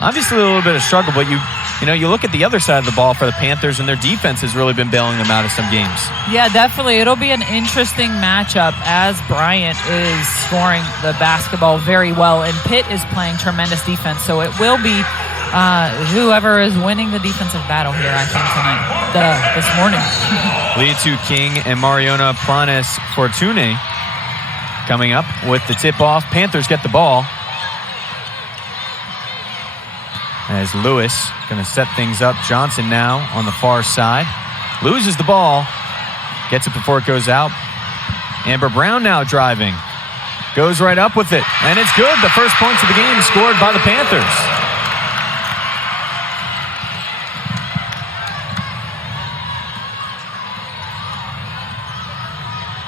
Obviously a little bit of struggle, but you look at the other side of the ball for the Panthers, and their defense has really been bailing them out of some games. Yeah, definitely. It'll be an interesting matchup as Bryant is scoring the basketball very well, and Pitt is playing tremendous defense. So it will be whoever is winning the defensive battle here, I think, tonight, this morning. Liatu King and Mariona Planes Fortuny coming up with the tip-off. Panthers get the ball. As Lewis going to set things up. Johnson now on the far side. Loses the ball. Gets it before it goes out. Amber Brown now driving. Goes right up with it. And it's good. The first points of the game scored by the Panthers.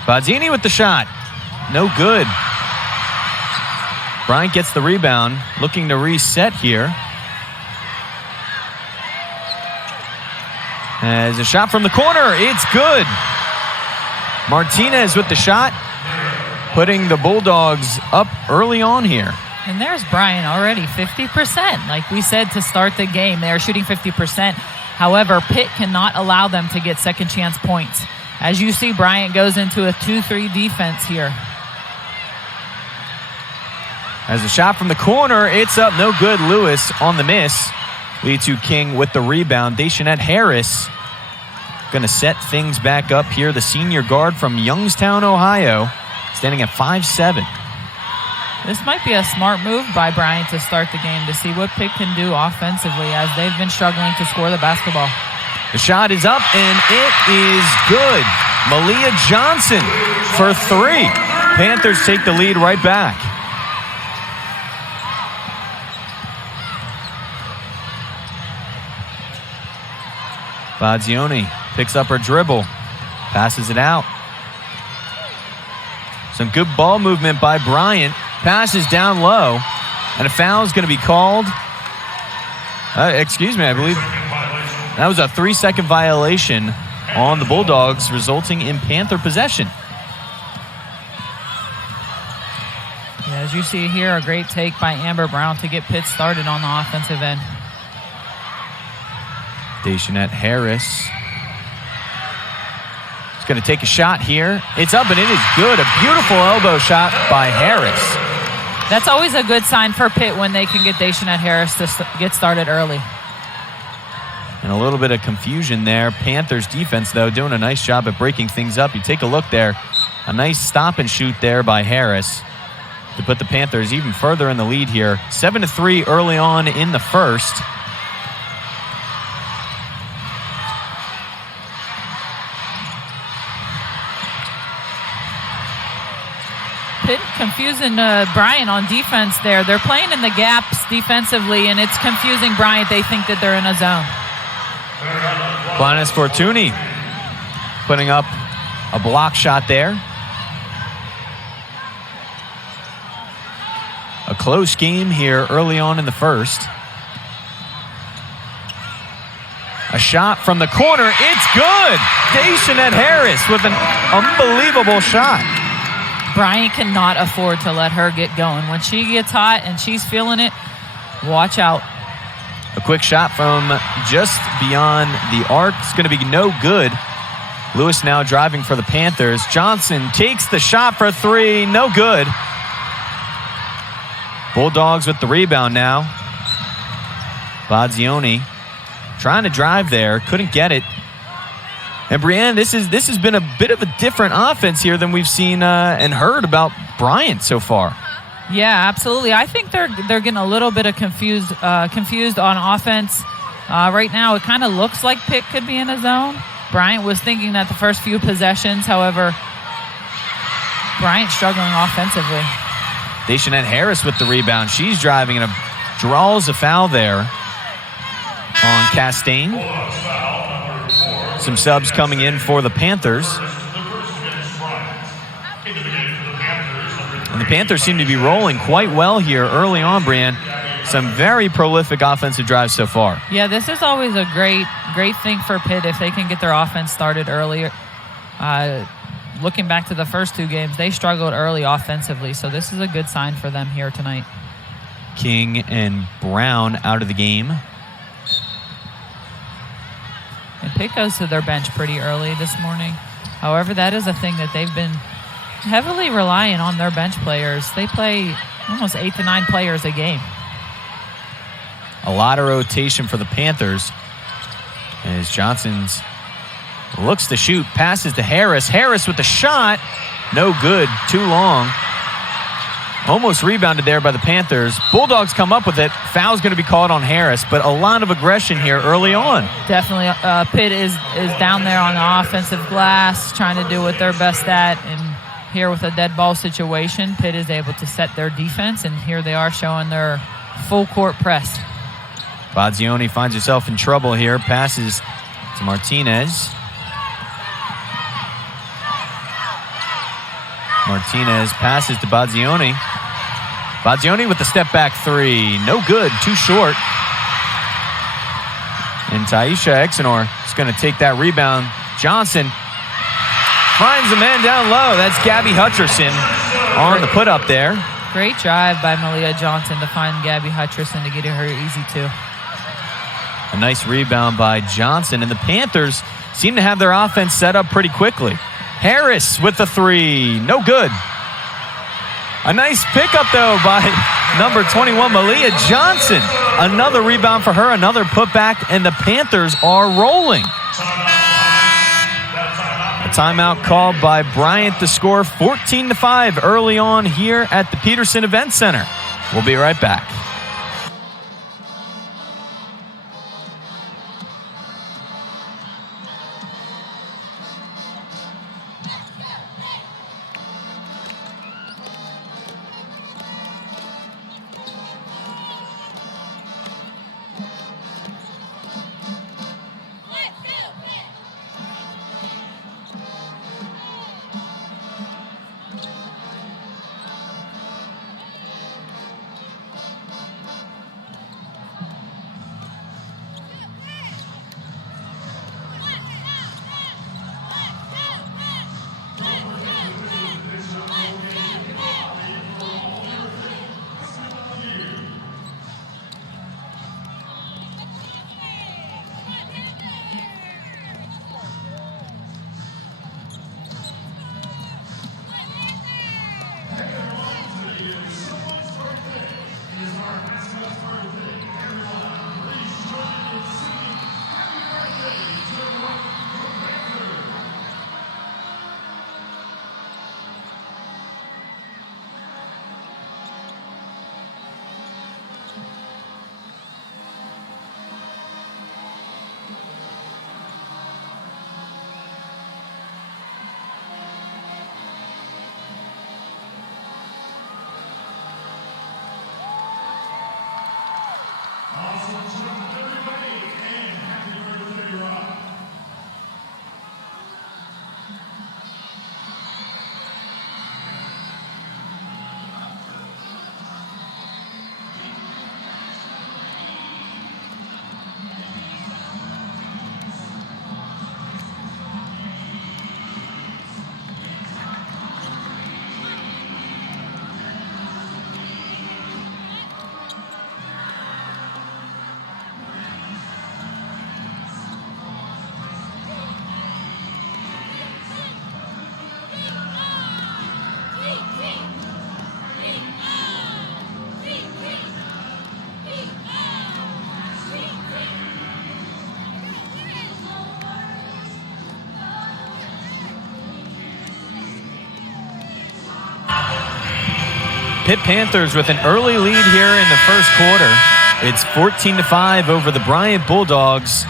Bazzini with the shot. No good. Bryant gets the rebound. Looking to reset here. As a shot from the corner, it's good. Martinez with the shot, putting the Bulldogs up early on here. And there's Bryant already, 50%. Like we said to start the game, they're shooting 50%. However, Pitt cannot allow them to get second chance points. As you see, Bryant goes into a 2-3 defense here. As a shot from the corner, it's up, no good. Lewis on the miss. Liatu King with the rebound. Dayshanette Harris going to set things back up here. The senior guard from Youngstown, Ohio, standing at 5'7". This might be a smart move by Bryant to start the game to see what Pitt can do offensively as they've been struggling to score the basketball. The shot is up, and it is good. Maliyah Johnson for 3. Panthers take the lead right back. Bazzini picks up her dribble, passes it out. Some good ball movement by Bryant. Passes down low, and a foul is going to be called. Excuse me, I believe that was a 3-second violation on the Bulldogs, resulting in Panther possession. Yeah, as you see here, a great take by Amber Brown to get Pitt started on the offensive end. Dayshanette Harris is going to take a shot here. It's up and it is good. A beautiful elbow shot by Harris. That's always a good sign for Pitt when they can get Dayshanette Harris to get started early. And a little bit of confusion there. Panthers defense, though, doing a nice job at breaking things up. You take a look there. A nice stop and shoot there by Harris to put the Panthers even further in the lead here. 7-3 early on in the first. Pitt confusing Bryant on defense there. They're playing in the gaps defensively, and it's confusing Bryant. They think that they're in a zone. Planes Fortuny putting up a block shot there. A close game here early on in the first. A shot from the corner. It's good. Dayshanette Harris with an unbelievable shot. Bryant cannot afford to let her get going. When she gets hot and she's feeling it, watch out. A quick shot from just beyond the arc. It's going to be no good. Lewis now driving for the Panthers. Johnson takes the shot for 3. No good. Bulldogs with the rebound now. Bazzini trying to drive there. Couldn't get it. And Brianne, this has been a bit of a different offense here than we've seen and heard about Bryant so far. Yeah, absolutely. I think they're getting a little bit of confused on offense. Right now, it kind of looks like Pitt could be in a zone. Bryant was thinking that the first few possessions. However, Bryant struggling offensively. Dayshanette Harris with the rebound. She's driving and draws a foul there on Castaigne. Some subs coming in for the Panthers. And the Panthers seem to be rolling quite well here early on, Brian. Some very prolific offensive drives so far. Yeah, this is always a great thing for Pitt if they can get their offense started earlier. Looking back to the first 2 games, they struggled early offensively, so this is a good sign for them here tonight. King and Brown out of the game. And Pitt goes to their bench pretty early this morning. However, that is a thing that they've been heavily relying on their bench players. They play almost 8 to 9 players a game. A lot of rotation for the Panthers. As Johnson's looks to shoot, passes to Harris. Harris with the shot. No good. Too long. Almost rebounded there by the Panthers. Bulldogs come up with it. Foul's going to be called on Harris, but a lot of aggression here early on. Definitely. Pitt is down there on the offensive glass, trying to do what they're best at. And here with a dead ball situation, Pitt is able to set their defense, and here they are showing their full court press. Badzioni finds herself in trouble here. Passes to Martinez. Martinez passes to Badzioni. Badzioni with the step-back three. No good. Too short. And Taisha Exenor is going to take that rebound. Johnson finds the man down low. That's Gabby Hutcherson on the put-up there. Great drive by Maliyah Johnson to find Gabby Hutcherson to get her easy two. A nice rebound by Johnson. And the Panthers seem to have their offense set up pretty quickly. Harris with the three. No good. A nice pickup, though, by number 21, Maliyah Johnson. Another rebound for her, another putback, and the Panthers are rolling. A timeout called by Bryant to score 14-5 early on here at the Peterson Event Center. We'll be right back. Pitt Panthers with an early lead here in the first quarter. It's 14-5 over the Bryant Bulldogs.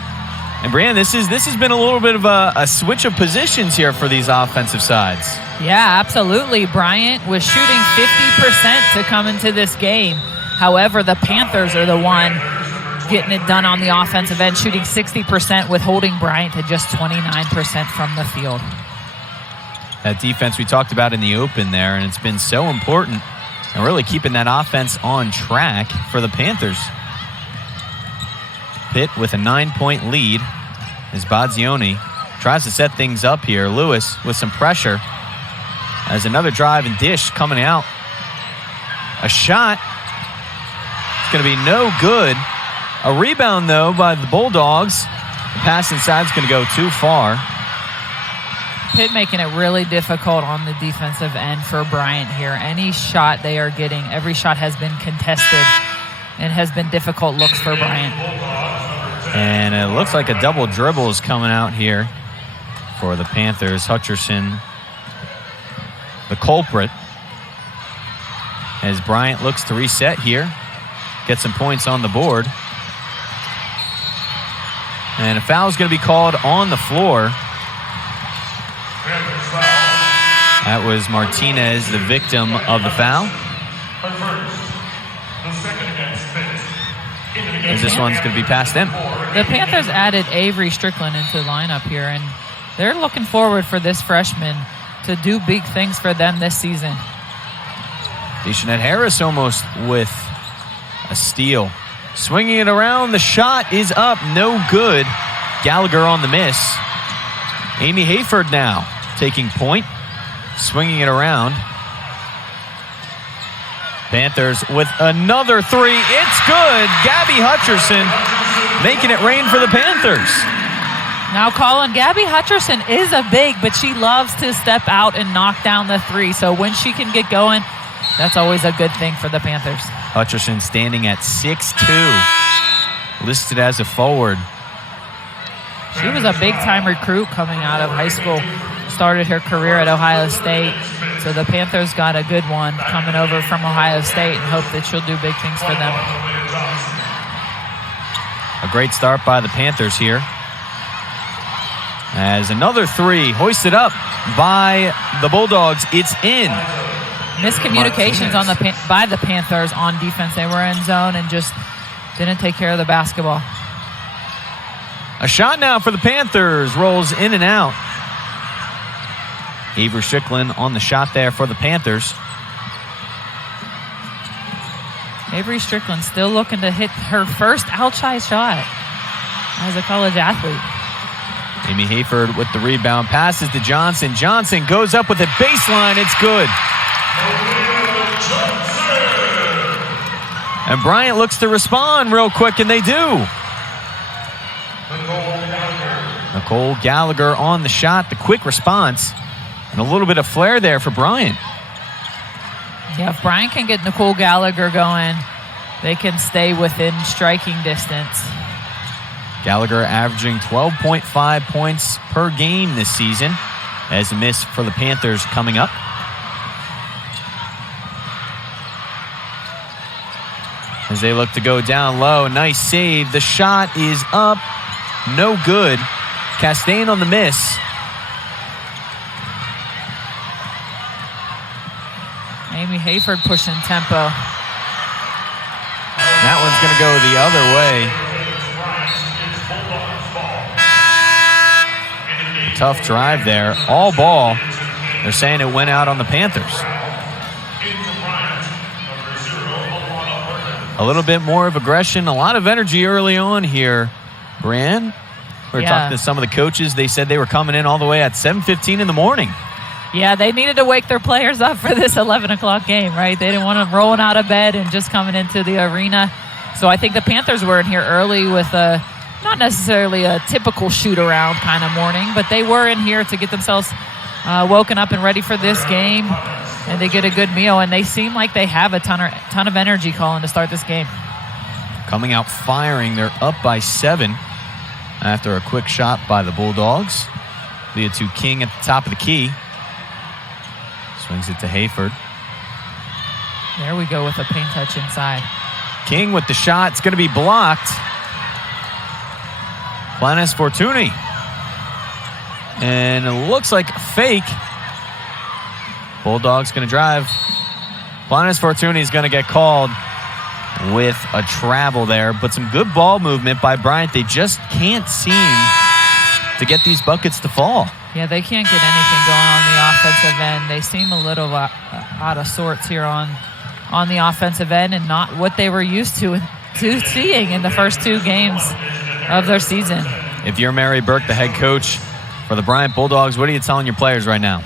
And Brian, this has been a little bit of a switch of positions here for these offensive sides. Yeah, absolutely. Bryant was shooting 50% to come into this game. However, the Panthers are the one getting it done on the offensive end, shooting 60% with holding Bryant to just 29% from the field. That defense we talked about in the open there, and it's been so important and really keeping that offense on track for the Panthers. Pitt with a 9-point lead as Badzioni tries to set things up here. Lewis with some pressure as another drive and dish coming out. A shot going to be no good. A rebound, though, by the Bulldogs. The pass inside is going to go too far. Pitt making it really difficult on the defensive end for Bryant here. Any shot they are getting, every shot has been contested and has been difficult looks for Bryant. And it looks like a double dribble is coming out here for the Panthers. Hutcherson, the culprit, as Bryant looks to reset here, get some points on the board. And a foul is going to be called on the floor. That was Martinez, the victim of the foul. And this one's going to be past them. The Panthers added Avery Strickland into the lineup here, and they're looking forward for this freshman to do big things for them this season. Dayshanette Harris almost with a steal. Swinging it around, the shot is up, no good. Gallagher on the miss. Amy Hayford now taking point, swinging it around. Panthers with another three. It's good. Gabby Hutcherson making it rain for the Panthers. Now, Colin, Gabby Hutcherson is a big, but she loves to step out and knock down the three. So when she can get going, that's always a good thing for the Panthers. Hutcherson standing at 6'2", listed as a forward. She was a big-time recruit coming out of high school. Started her career at Ohio State. So the Panthers got a good one coming over from Ohio State and hope that she'll do big things for them. A great start by the Panthers here. As another three hoisted up by the Bulldogs. It's in. Miscommunications by the Panthers on defense. They were in zone and just didn't take care of the basketball. A shot now for the Panthers. Rolls in and out. Avery Strickland on the shot there for the Panthers. Avery Strickland still looking to hit her first outside shot as a college athlete. Amy Hayford with the rebound. Passes to Johnson. Johnson goes up with a baseline. It's good. And Bryant looks to respond real quick, and they do. Nicole Gallagher on the shot. The quick response. And a little bit of flair there for Bryant. Yeah, if Bryant can get Nicole Gallagher going, they can stay within striking distance. Gallagher averaging 12.5 points per game this season. As a miss for the Panthers coming up. As they look to go down low. Nice save. The shot is up. No good. Castaigne on the miss. Amy Hayford pushing tempo. That one's going to go the other way. Tough drive there. All ball. They're saying it went out on the Panthers. A little bit more of aggression, a lot of energy early on here. Bran, we were talking to some of the coaches. They said they were coming in all the way at 7:15 in the morning. Yeah, they needed to wake their players up for this 11 o'clock game, right? They didn't want them rolling out of bed and just coming into the arena. So I think the Panthers were in here early with not necessarily a typical shoot-around kind of morning, but they were in here to get themselves woken up and ready for this game, and they get a good meal, and they seem like they have a ton of energy, Colin, to start this game. Coming out firing, they're up by 7 after a quick shot by the Bulldogs. Liatu King at the top of the key. Swings it to Hayford. There we go with a paint touch inside. King with the shot. It's going to be blocked. Planes Fortuny. And it looks like fake. Bulldogs going to drive. Planes Fortuny is going to get called with a travel there. But some good ball movement by Bryant. They just can't seem to get these buckets to fall. Yeah, they can't get anything going on the offensive end. They seem a little out of sorts here on the offensive end and not what they were used to seeing in the first 2 games of their season. If you're Mary Burke, the head coach for the Bryant Bulldogs, what are you telling your players right now?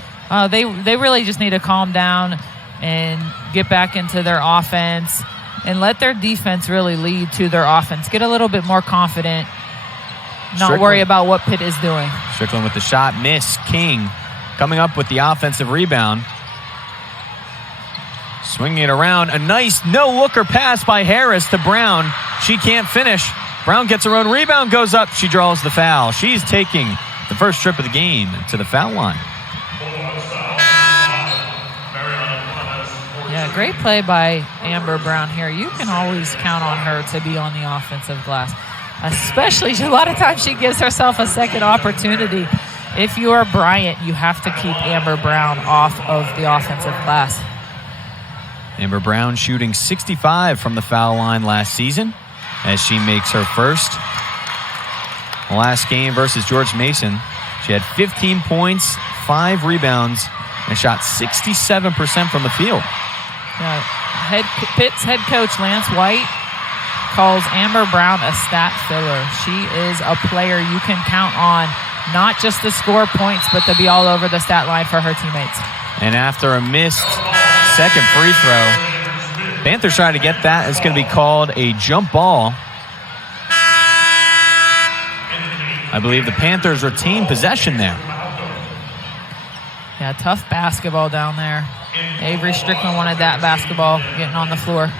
They really just need to calm down and get back into their offense and let their defense really lead to their offense. Get a little bit more confident. Not worry about what Pitt is doing. Strickland with the shot. Miss. King coming up with the offensive rebound. Swinging it around. A nice no-looker pass by Harris to Brown. She can't finish. Brown gets her own rebound, goes up. She draws the foul. She's taking the first trip of the game to the foul line. Yeah, great play by Amber Brown here. You can always count on her to be on the offensive glass. Especially, a lot of times she gives herself a second opportunity. If you are Bryant, you have to keep Amber Brown off of the offensive glass. Amber Brown shooting 65 from the foul line last season as she makes her first. Last game versus George Mason, she had 15 points, 5 rebounds, and shot 67% from the field. Yeah, Pitt's head coach, Lance White, calls Amber Brown a stat filler. She is a player you can count on, not just to score points, but to be all over the stat line for her teammates. And after a missed second free throw, Panthers try to get that. It's going to be called a jump ball. I believe the Panthers retain possession there. Yeah, tough basketball down there. Avery Strickland wanted that basketball getting on the floor.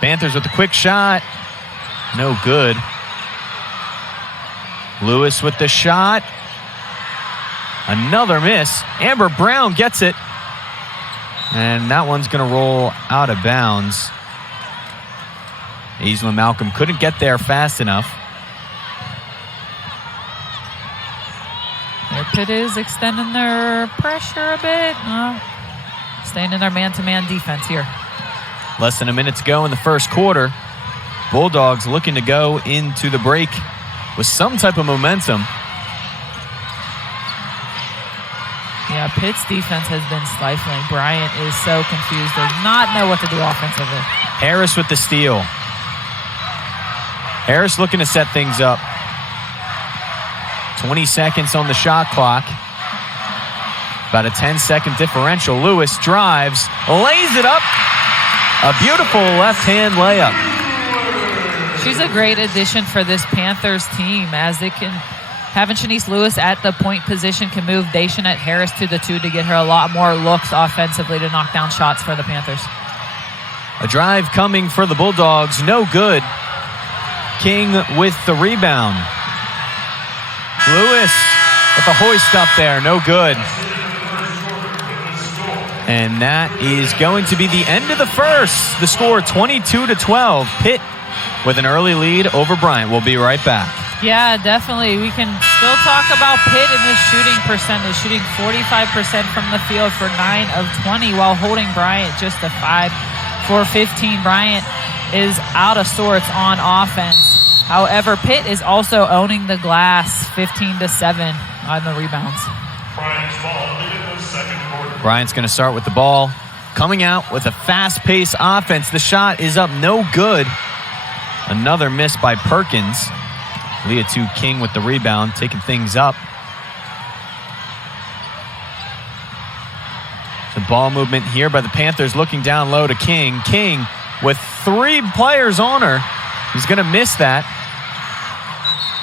Panthers with a quick shot. No good. Lewis with the shot. Another miss. Amber Brown gets it. And that one's going to roll out of bounds. Aislinn Malcolm couldn't get there fast enough. Pitt is extending their pressure a bit. Staying in their man-to-man defense here. Less than a minute to go in the first quarter. Bulldogs looking to go into the break with some type of momentum. Yeah, Pitt's defense has been stifling. Bryant is so confused. Does not know what to do offensively. Harris with the steal. Harris looking to set things up. 20 seconds on the shot clock. About a 10-second differential. Lewis drives, lays it up. A beautiful left-hand layup. She's a great addition for this Panthers team, as it can having Shanice Lewis at the point position can move Dayshanette Harris to the 2 to get her a lot more looks offensively to knock down shots for the Panthers. A drive coming for the Bulldogs, no good. King with the rebound. Lewis with the hoist up there, no good. And that is going to be the end of the first. The score 22-12. Pitt with an early lead over Bryant. We'll be right back. Yeah, definitely. We can still talk about Pitt in this shooting percentage, shooting 45% from the field for 9 of 20 while holding Bryant just to 5 for 15. Bryant is out of sorts on offense. However, Pitt is also owning the glass 15-7 on the rebounds. Bryant's going to start with the ball. Coming out with a fast-paced offense. The shot is up, no good. Another miss by Perkins. Liatu King with the rebound, taking things up. The ball movement here by the Panthers, looking down low to King. King with 3 players on her. He's going to miss that.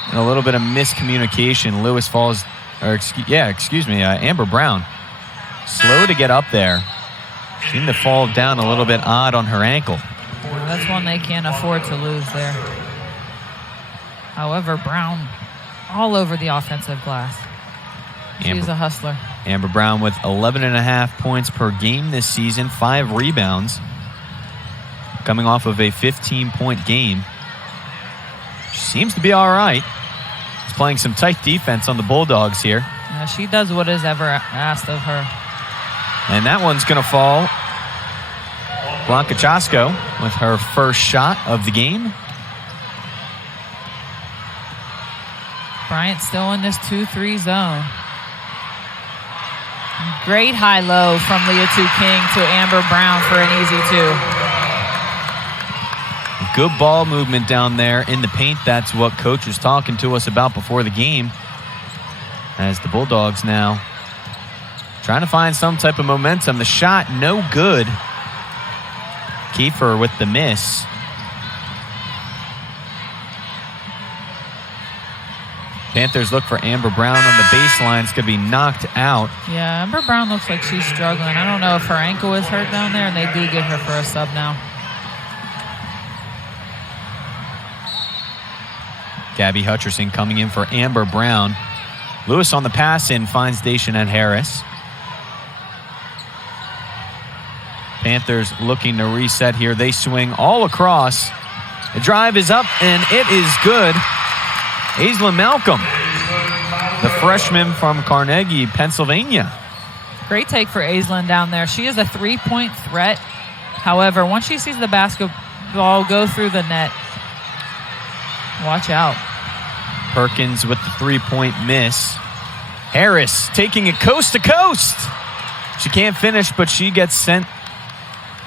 And a little bit of miscommunication. Lewis falls, Amber Brown. Slow to get up there. Seemed to fall down a little bit odd on her ankle. That's one they can't afford to lose there. However, Brown all over the offensive glass. She's a hustler. Amber Brown with 11.5 points per game this season, 5 rebounds. Coming off of a 15-point game. She seems to be all right. She's playing some tight defense on the Bulldogs here. Yeah, she does what is ever asked of her. And that one's going to fall. Blanca Chasco with her first shot of the game. Bryant still in this 2-3 zone. Great high-low from Liatu King to Amber Brown for an easy 2. Good ball movement down there in the paint. That's what Coach was talking to us about before the game. As the Bulldogs now trying to find some type of momentum. The shot, no good. Kiefer with the miss. Panthers look for Amber Brown on the baseline. It's going to be knocked out. Yeah, Amber Brown looks like she's struggling. I don't know if her ankle is hurt down there, and they do get her for a sub now. Gabby Hutcherson coming in for Amber Brown. Lewis on the pass in finds Dayshanette Harris. Panthers looking to reset here. They swing all across. The drive is up, and it is good. Aislinn Malcolm, the freshman from Carnegie, Pennsylvania. Great take for Aislinn down there. She is a three-point threat. However, once she sees the basketball go through the net, watch out. Perkins with the three-point miss. Harris taking it coast to coast. She can't finish, but she gets sent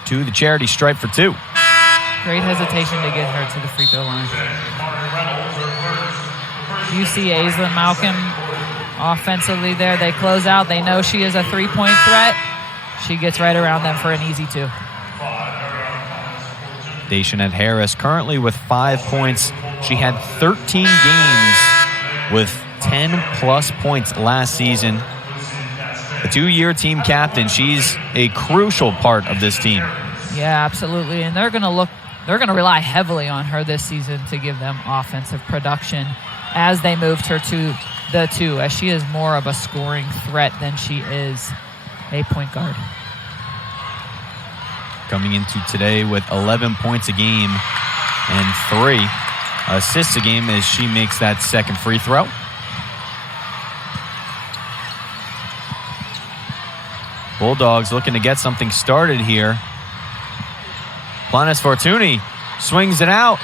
to the charity stripe for two. Great hesitation to get her to the free throw line. You see Aislinn Malcolm offensively there. They close out. They know she is a three-point threat. She gets right around them for an easy two. Dayshanette Harris currently with 5 points. She had 13 games with 10-plus points last season. A two-year team captain. She's a crucial part of this team. Yeah, absolutely. And they're going to rely heavily on her this season to give them offensive production as they moved her to the two, as she is more of a scoring threat than she is a point guard. Coming into today with 11 points a game and 3 assists a game as she makes that second free throw. Bulldogs looking to get something started here. Planis Fortuny swings it out.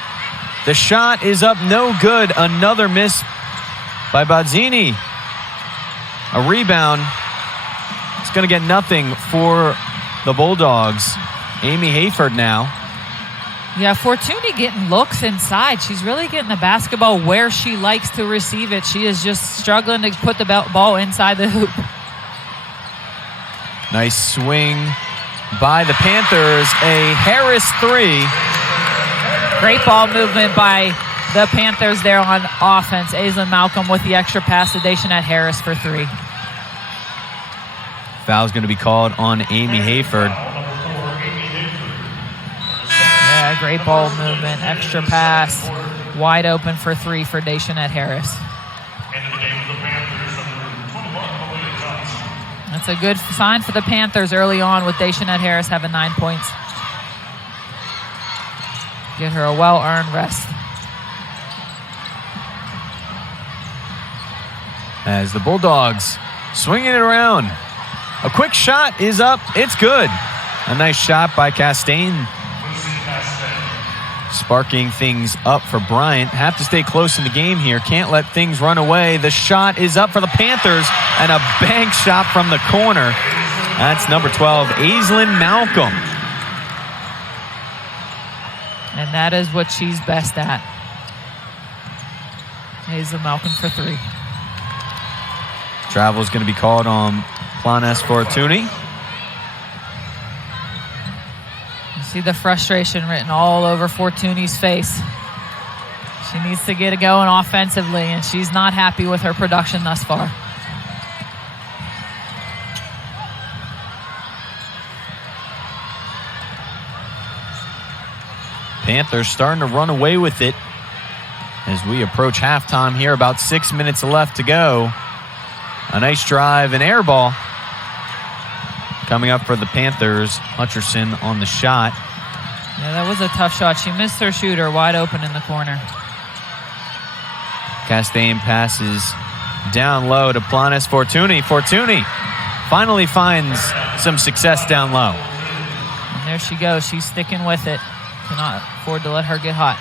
The shot is up, no good. Another miss by Bazzini. A rebound. It's going to get nothing for the Bulldogs. Amy Hayford now. Yeah, Fortuny getting looks inside. She's really getting the basketball where she likes to receive it. She is just struggling to put the ball inside the hoop. Nice swing by the Panthers. A Harris three. Great ball movement by the Panthers there on offense. Aislinn Malcolm with the extra pass to Dayshanette Harris for 3. Foul's going to be called on Amy Hayford. Yeah, great ball movement. Extra pass. Wide open for 3 for Dayshanette Harris. That's a good sign for the Panthers early on with Dayshanette Harris having 9 points. Get her a well-earned rest. As the Bulldogs swinging it around. A quick shot is up. It's good. A nice shot by Castaigne. Sparking things up for Bryant. Have to stay close in the game here. Can't let things run away. The shot is up for the Panthers. And a bank shot from the corner. That's number 12, Aislinn Malcolm. And that is what she's best at. Aislinn Malcolm for 3. Travel is going to be called on Planis Fortuny. You see the frustration written all over Fortuny's face. She needs to get it going offensively, and she's not happy with her production thus far. Panthers starting to run away with it as we approach halftime here. About 6 minutes left to go. A nice drive and air ball coming up for the Panthers. Hutcherson on the shot. Yeah, that was a tough shot. She missed her shooter wide open in the corner. Castaigne passes down low to Planis Fortuny. Fortuny finally finds some success down low. And there she goes. She's sticking with it. Cannot afford to let her get hot.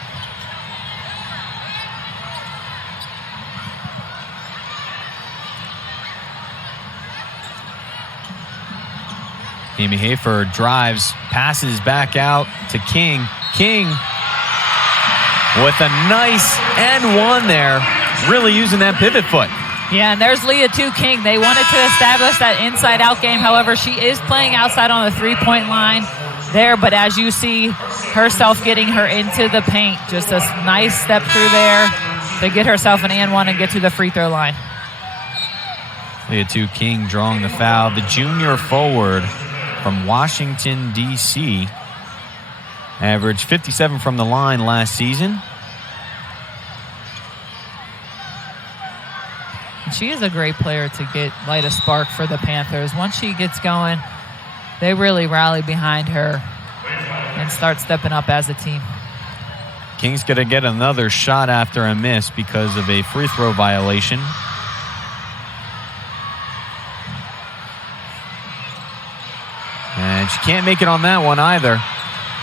Amy Hayford drives, passes back out to King. King with a nice and one there, really using that pivot foot. Yeah, and there's Liatu King. They wanted to establish that inside-out game. However, she is playing outside on the three-point line. there, but as you see herself getting her into the paint, just a nice step through there to get herself an and one and get to the free throw line. Liatu King drawing the foul. The junior forward from Washington, D.C. averaged 57 from the line last season. She is a great player to light a spark for the Panthers. Once she gets going, they really rally behind her and start stepping up as a team. King's going to get another shot after a miss because of a free throw violation. And she can't make it on that one either,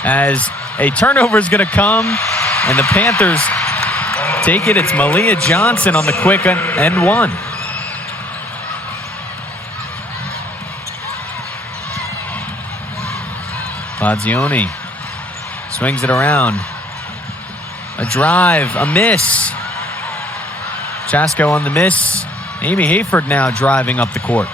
as a turnover is going to come, and the Panthers take it. It's Maliyah Johnson on the quick end one. Fazioni swings it around. A drive, a miss. Chasko on the miss. Amy Hayford now driving up the court.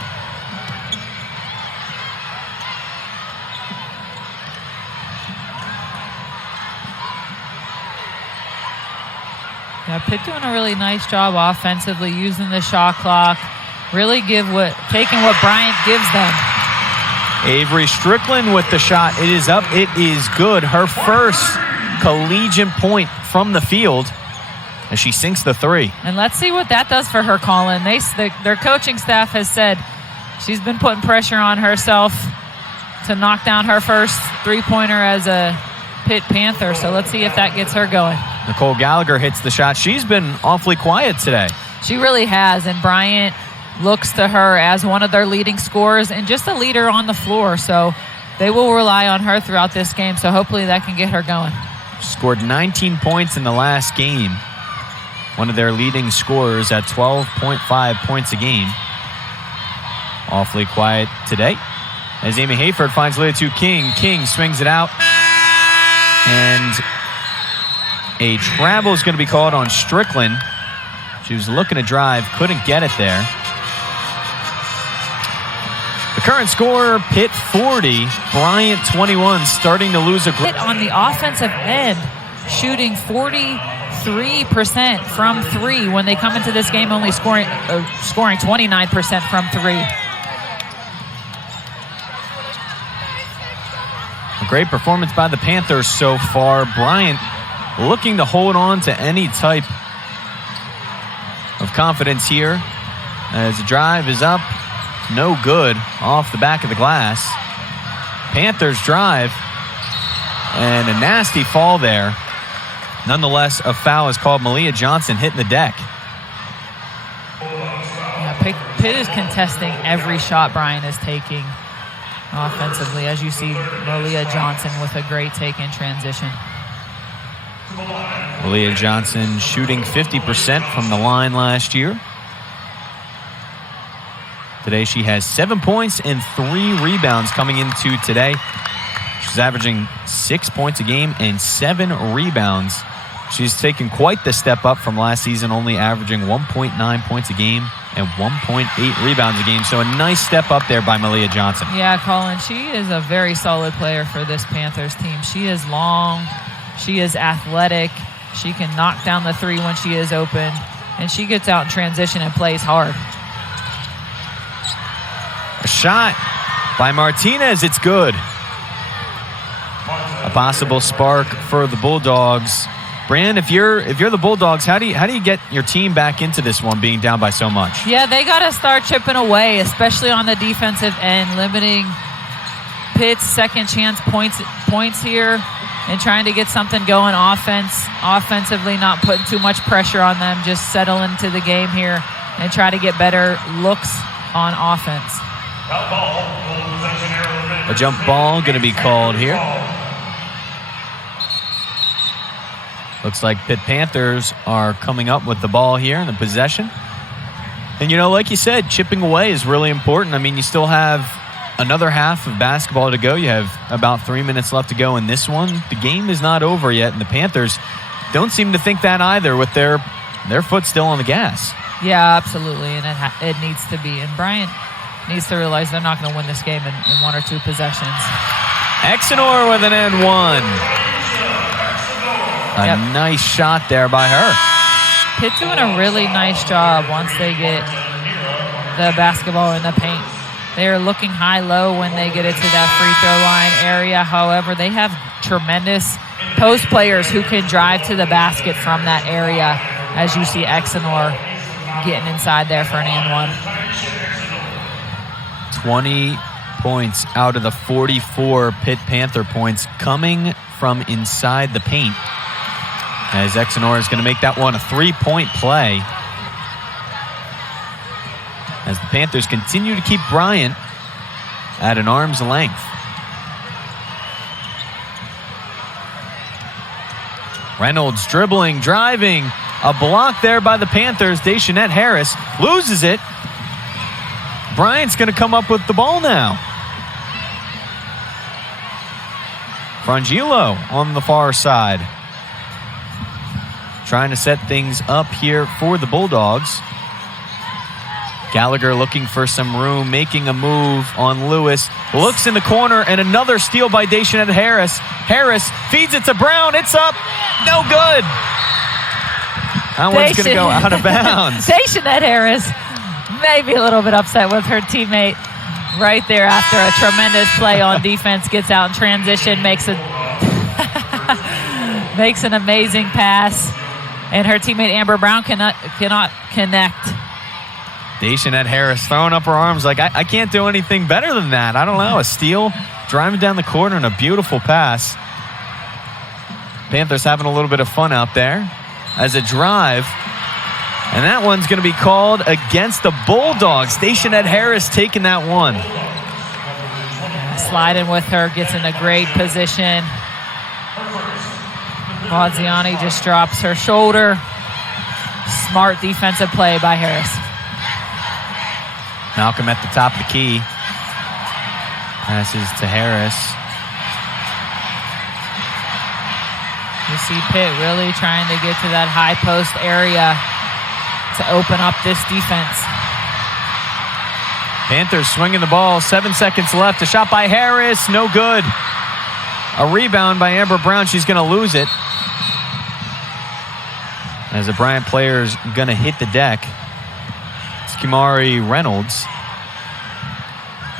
Yeah, Pitt doing a really nice job offensively, using the shot clock, really taking what Bryant gives them. Avery Strickland with the shot. It is up. It is good. Her first collegiate point from the field as she sinks the three. And let's see what that does for her, Colin. Their coaching staff has said she's been putting pressure on herself to knock down her first three-pointer as a Pitt Panther. So let's see if that gets her going. Nicole Gallagher hits the shot. She's been awfully quiet today. She really has, and Bryant looks to her as one of their leading scorers and just a leader on the floor. So they will rely on her throughout this game, so hopefully that can get her going. Scored 19 points in the last game. One of their leading scorers at 12.5 points a game. Awfully quiet today. As Amy Hayford finds Liatu King. King swings it out. And a travel is going to be called on Strickland. She was looking to drive, couldn't get it there. The current score, Pitt 40, Bryant 21, starting to lose a grip. On the offensive end, shooting 43% from three when they come into this game, only scoring 29% from three. A great performance by the Panthers so far. Bryant looking to hold on to any type of confidence here as the drive is up. No good off the back of the glass. Panthers drive and a nasty fall there. Nonetheless, a foul is called. Maliyah Johnson hitting the deck. Yeah, Pitt is contesting every shot Bryant is taking offensively, as you see Maliyah Johnson with a great take in transition. Maliyah Johnson shooting 50% from the line last year. Today she has 7 points and 3 rebounds coming into today. She's averaging 6 points a game and 7 rebounds. She's taken quite the step up from last season, only averaging 1.9 points a game and 1.8 rebounds a game. So a nice step up there by Maliyah Johnson. Yeah, Colin, she is a very solid player for this Panthers team. She is long, she is athletic, she can knock down the three when she is open, and she gets out in transition and plays hard. A shot by Martinez, it's good. A possible spark for the Bulldogs. Bran, if you're the Bulldogs, how do you get your team back into this one being down by so much? Yeah, they got to start chipping away, especially on the defensive end, limiting Pitt's second chance points here and trying to get something going offensively, not putting too much pressure on them, just settle into the game here and try to get better looks on offense. A jump ball going to be called here. Looks like Pitt Panthers are coming up with the ball here in the possession. And, like you said, chipping away is really important. I mean, you still have another half of basketball to go. You have about 3 minutes left to go in this one. The game is not over yet, and the Panthers don't seem to think that either with their foot still on the gas. Yeah, absolutely, and it needs to be. And Bryant needs to realize they're not going to win this game in 1 or 2 possessions. Exenor with an and one. A nice shot there by her. Pitt doing a really nice job once they get the basketball in the paint. They are looking high-low when they get it to that free throw line area. However, they have tremendous post players who can drive to the basket from that area, as you see Exenor getting inside there for an and one. 20 points out of the 44 Pitt Panther points coming from inside the paint, as Exenor is going to make that one a three-point play, as the Panthers continue to keep Bryant at an arm's length. Reynolds dribbling, driving, a block there by the Panthers. Dayshanette Harris loses it. Bryant's going to come up with the ball now. Frangillo on the far side, trying to set things up here for the Bulldogs. Gallagher looking for some room, making a move on Lewis. Looks in the corner, and another steal by Dayshanette Harris. Harris feeds it to Brown. It's up. No good. That one's going to go out of bounds. Dayshanette Harris may be a little bit upset with her teammate right there after a tremendous play on defense. Gets out in transition, makes an amazing pass, and her teammate Amber Brown cannot connect. Dayshanette Harris throwing up her arms like, I can't do anything better than that. I don't know. A steal, driving down the corner, and a beautiful pass. Panthers having a little bit of fun out there as a drive. And that one's going to be called against the Bulldogs. Dayshanette Harris taking that one. Sliding with her, gets in a great position. Graziani just drops her shoulder. Smart defensive play by Harris. Malcolm at the top of the key. Passes to Harris. You see Pitt really trying to get to that high post area to open up this defense. Panthers swinging the ball. 7 seconds left. A shot by Harris. No good. A rebound by Amber Brown. She's going to lose it, as the Bryant player is going to hit the deck. It's Kimari Reynolds.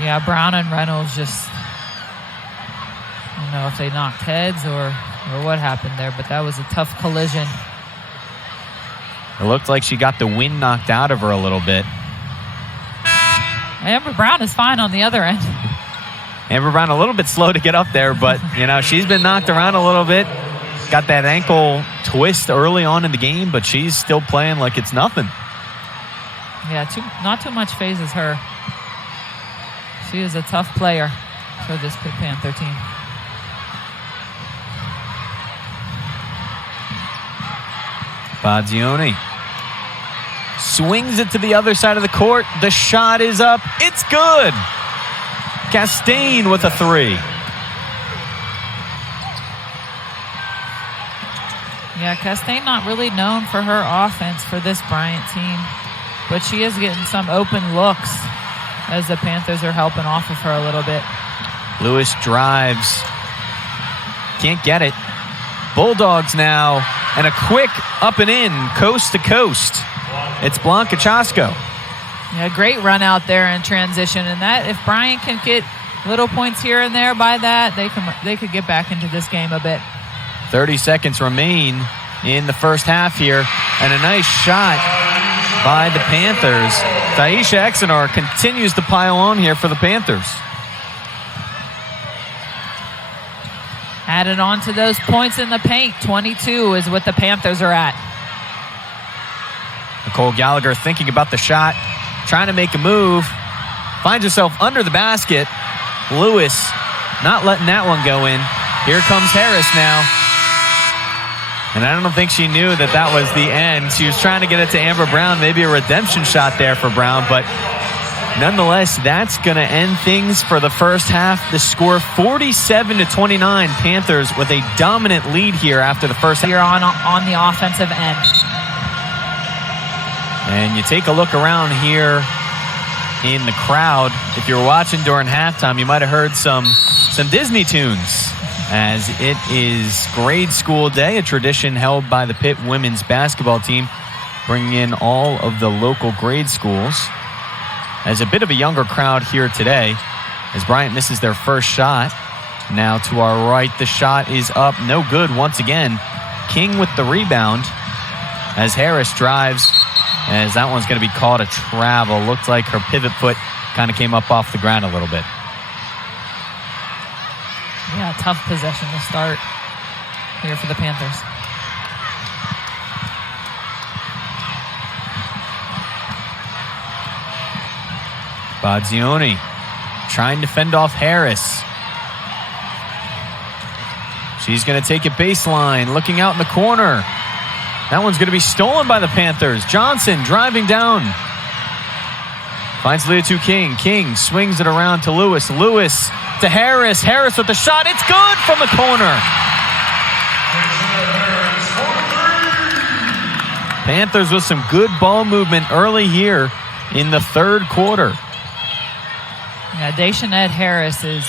Yeah, Brown and Reynolds just, I don't know if they knocked heads or what happened there, but that was a tough collision. It looked like she got the wind knocked out of her a little bit. Amber Brown is fine on the other end. Amber Brown a little bit slow to get up there, but, she's been knocked around a little bit. Got that ankle twist early on in the game, but she's still playing like it's nothing. Yeah, not too much phases her. She is a tough player for this Pitt Panther team. Badzioni swings it to the other side of the court. The shot is up. It's good. Castaigne with a three. Yeah, Castaigne not really known for her offense for this Bryant team, but she is getting some open looks as the Panthers are helping off of her a little bit. Lewis drives. Can't get it. Bulldogs now, and a quick up and in, coast to coast. It's Blanca Chasco. Yeah, great run out there in transition, and that if Bryant can get little points here and there by that, they could get back into this game a bit. 30 seconds remain in the first half here, and a nice shot by the Panthers. Taisha Exenor continues to pile on here for the Panthers. Added on to those points in the paint. 22 is what the Panthers are at. Nicole Gallagher thinking about the shot, trying to make a move, finds herself under the basket. Lewis not letting that one go in. Here comes Harris now. And I don't think she knew that was the end. She was trying to get it to Amber Brown, maybe a redemption shot there for Brown, but nonetheless, that's going to end things for the first half. The score 47-29. Panthers with a dominant lead here after the first half. You're on the offensive end. And you take a look around here in the crowd. If you're watching during halftime, you might have heard some some Disney tunes, as it is grade school day, a tradition held by the Pitt women's basketball team, bringing in all of the local grade schools. As a bit of a younger crowd here today, as Bryant misses their first shot. Now to our right, the shot is up, no good once again. King with the rebound as Harris drives, as that one's going to be called a travel. Looked like her pivot foot kind of came up off the ground a little bit. Yeah, tough possession to start here for the Panthers. Badzioni trying to fend off Harris. She's going to take it baseline, looking out in the corner. That one's going to be stolen by the Panthers. Johnson driving down. Finds Liatu King. King swings it around to Lewis. Lewis to Harris. Harris with the shot. It's good from the corner. Panthers with some good ball movement early here in the third quarter. Yeah, Dayshanette Harris is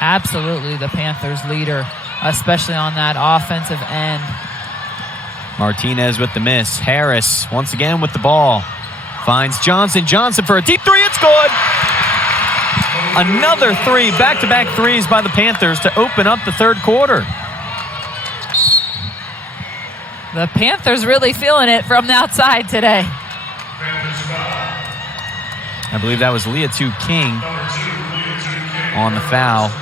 absolutely the Panthers' leader, especially on that offensive end. Martinez with the miss. Harris once again with the ball. Finds Johnson. Johnson for a deep three. It's good. Another three. Back-to-back threes by the Panthers to open up the third quarter. The Panthers really feeling it from the outside today. I believe that was Liatu King on the foul.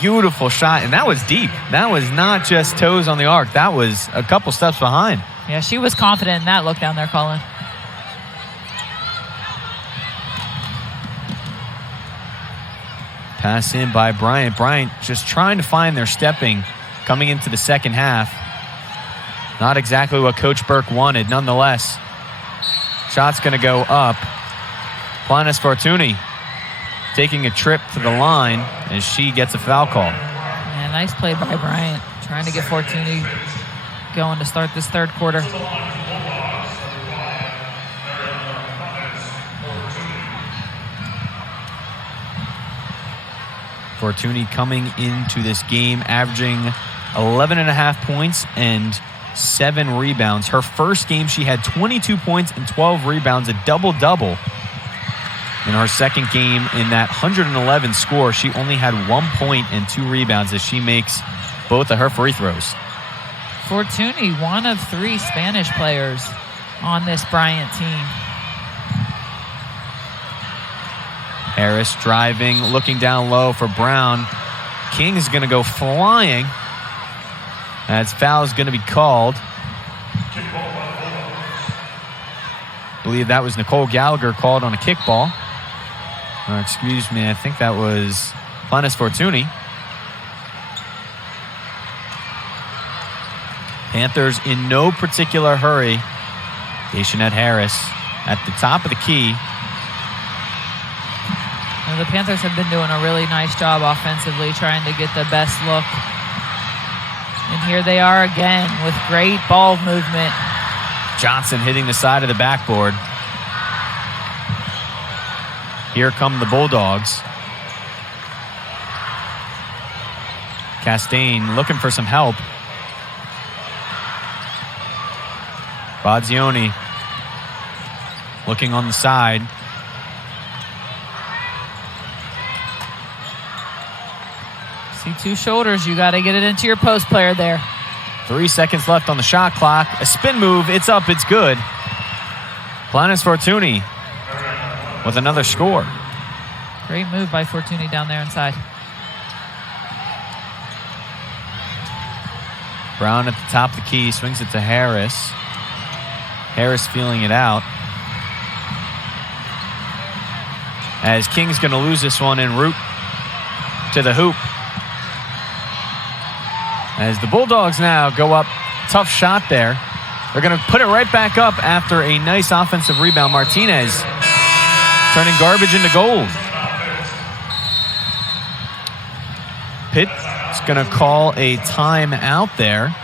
Beautiful shot, and that was deep. That was not just toes on the arc. That was a couple steps behind. Yeah, she was confident in that look down there, Colin. Pass in by Bryant. Bryant just trying to find their stepping coming into the second half. Not exactly what Coach Burke wanted, nonetheless. Shot's going to go up. Planis Fortuny taking a trip to the line as she gets a foul call. Yeah, nice play by Bryant, trying to get Fortuny going to start this third quarter. Fortuny coming into this game averaging 11.5 points and 7 rebounds. Her first game, she had 22 points and 12 rebounds, a double-double. In her second game, in that 111 score, she only had 1 point and 2 rebounds as she makes both of her free throws. Fortuny, one of 3 Spanish players on this Bryant team. Harris driving, looking down low for Brown. King is going to go flying. As foul is going to be called. I believe that was Nicole Gallagher called on a kickball. Or excuse me, I think that was Planis Fortuny. Panthers in no particular hurry. Dayshanette Harris at the top of the key. Well, the Panthers have been doing a really nice job offensively, trying to get the best look. And here they are again with great ball movement. Johnson hitting the side of the backboard. Here come the Bulldogs. Castaigne looking for some help. Badzioni looking on the side. See 2 shoulders. You got to get it into your post player there. 3 seconds left on the shot clock. A spin move. It's up. It's good. Planis Fortuny with another score. Great move by Fortuny down there inside. Brown at the top of the key. Swings it to Harris. Harris feeling it out. As King's going to lose this one en route to the hoop. As the Bulldogs now go up. Tough shot there. They're going to put it right back up after a nice offensive rebound. Martinez turning garbage into gold. Pitt's going to call a timeout there.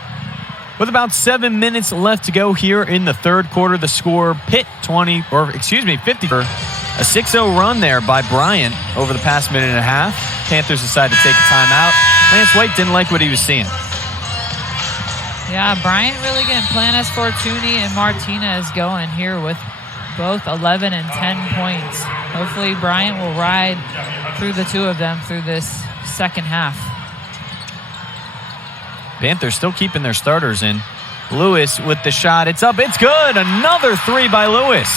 With about 7 minutes left to go here in the third quarter, the score, Pitt 50 for a 6-0 run there by Bryant over the past minute and a half. Panthers decided to take a timeout. Lance White didn't like what he was seeing. Yeah, Bryant really getting Planis, Fortuny, and Martinez going here with both 11 and 10 points. Hopefully Bryant will ride through the two of them through this second half. Panthers still keeping their starters in. Lewis with the shot. It's up. It's good. Another three by Lewis.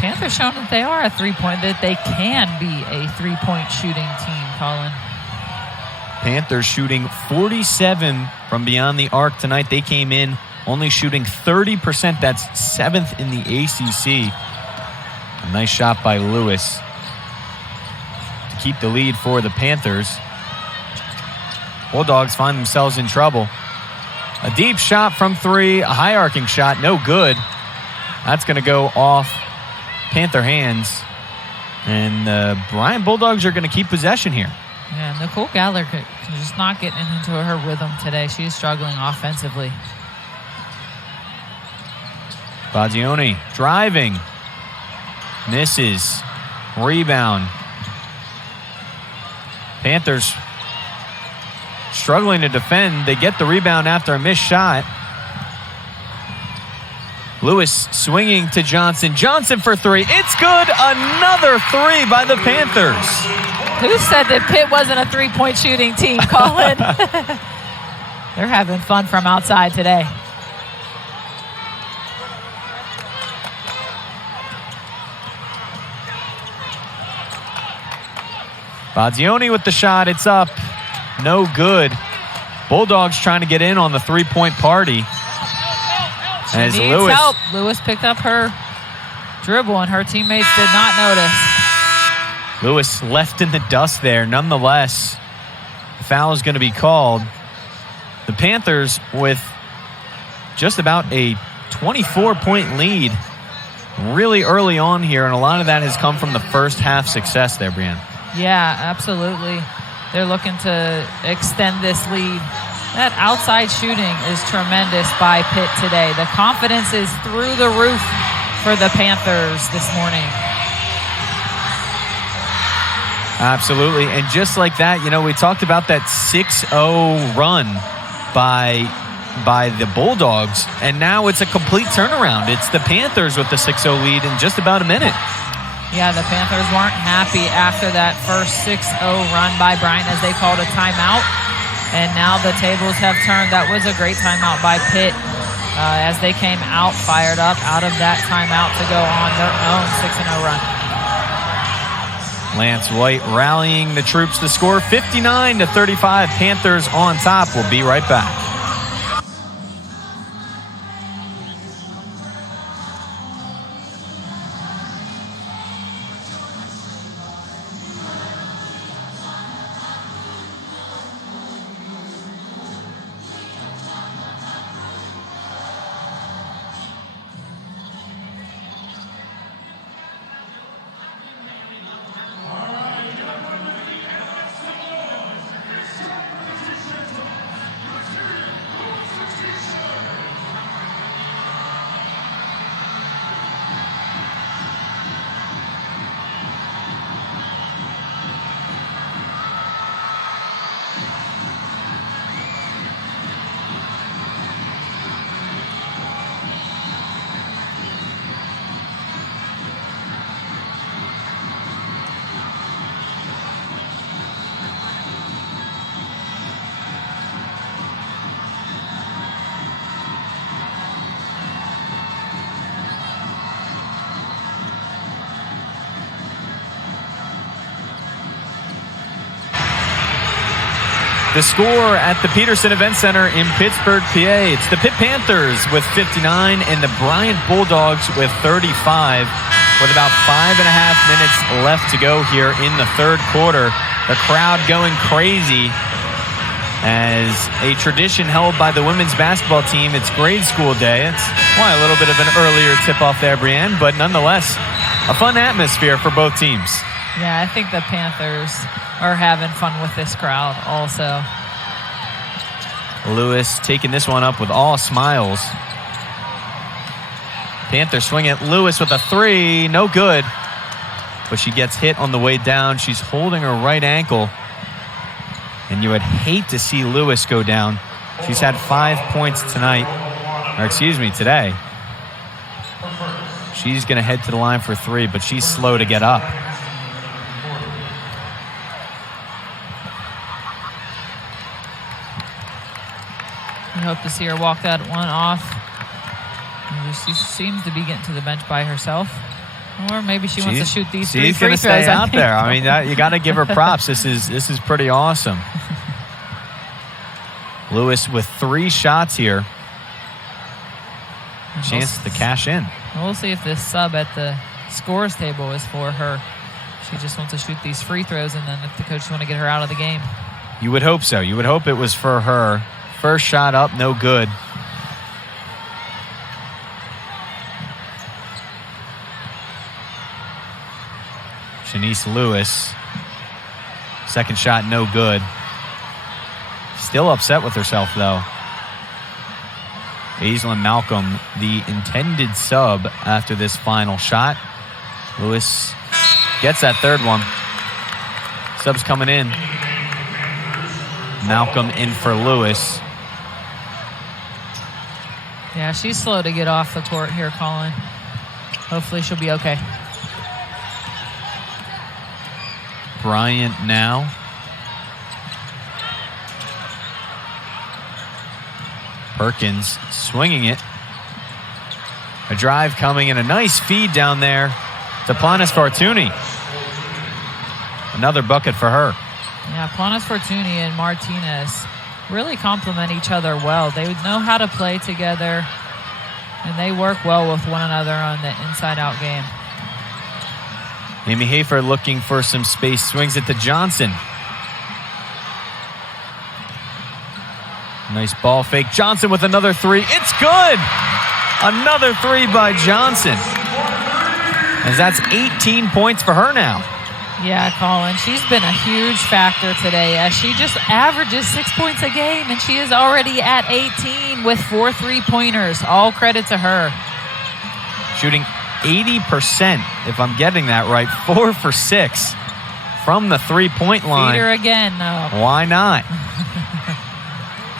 Panthers showing that they are a three-point, that they can be a three-point shooting team, Colin. Panthers shooting 47 from beyond the arc tonight. They came in only shooting 30%. That's 7th in the ACC. A nice shot by Lewis to keep the lead for the Panthers. Bulldogs find themselves in trouble. A deep shot from three, a high arcing shot, no good. That's going to go off Panther hands. And Bryant Bulldogs are going to keep possession here. Yeah, Nicole Galler just not getting into her rhythm today. She's struggling offensively. Bazioni driving. Misses. Rebound. Panthers struggling to defend. They get the rebound after a missed shot. Lewis swinging to Johnson. Johnson for three. It's good. Another three by the Panthers. Who said that Pitt wasn't a three-point shooting team, Colin? They're having fun from outside today. Bazioni with the shot. It's up. No good. Bulldogs trying to get in on the three-point party. She needs help. Lewis picked up her dribble, and her teammates did not notice. Lewis left in the dust there. Nonetheless, the foul is going to be called. The Panthers with just about a 24-point lead really early on here, and a lot of that has come from the first half success there, Brianne. Yeah, absolutely. They're looking to extend this lead. That outside shooting is tremendous by Pitt today. The confidence is through the roof for the Panthers this morning. Absolutely. And just like that, you know, we talked about that 6-0 run by the Bulldogs, and now it's a complete turnaround. It's the Panthers with the 6-0 lead in just about a minute. Yeah, the Panthers weren't happy after that first 6-0 run by Bryant as they called a timeout. And now the tables have turned. That was a great timeout by Pitt as they came out fired up out of that timeout to go on their own 6-0 run. Lance White rallying the troops to score 59-35. Panthers on top. We'll be right back. The score at the Peterson Event Center in Pittsburgh, PA. It's the Pitt Panthers with 59 and the Bryant Bulldogs with 35. With about 5.5 minutes left to go here in the third quarter. The crowd going crazy as a tradition held by the women's basketball team. It's grade school day. It's why a little bit of an earlier tip-off there, Brianne, but nonetheless, a fun atmosphere for both teams. Yeah, I think the Panthers are having fun with this crowd also. Lewis taking this one up with all smiles. Panthers swing it. Lewis with a three. No good. But she gets hit on the way down. She's holding her right ankle. And you would hate to see Lewis go down. She's had 5 points tonight. Or excuse me, today. She's going to head to the line for three, but she's slow to get up. We hope to see her walk that one off. She seems to be getting to the bench by herself. Or maybe she wants to shoot these three free throws. She's going to stay out there. I mean, you got to give her props. This is pretty awesome. Lewis with 3 shots here. Chance to cash in. We'll see if this sub at the scores table is for her. She just wants to shoot these free throws, and then if the coaches want to get her out of the game. You would hope so. You would hope it was for her. First shot up, no good. Shanice Lewis. Second shot, no good. Still upset with herself, though. Aislinn Malcolm, the intended sub after this final shot. Lewis gets that third one. Sub's coming in. Malcolm in for Lewis. Yeah, she's slow to get off the court here, Colin. Hopefully she'll be okay. Bryant now. Perkins swinging it. A drive coming and a nice feed down there to Planis Fortuny. Another bucket for her. Yeah, Planis Fortuny and Martinez really complement each other well. They know how to play together, and they work well with one another on the inside-out game. Amy Hayford looking for some space. Swings it to Johnson. Nice ball fake. Johnson with another three. It's good! Another three by Johnson. As that's 18 points for her now. Yeah, Colin, she's been a huge factor today as she just averages 6 points a game, and she is already at 18 with 4 3-pointers. All credit to her. Shooting 80%, if I'm getting that right. 4 for 6 from the three-point line. Feed her again, though. Why not?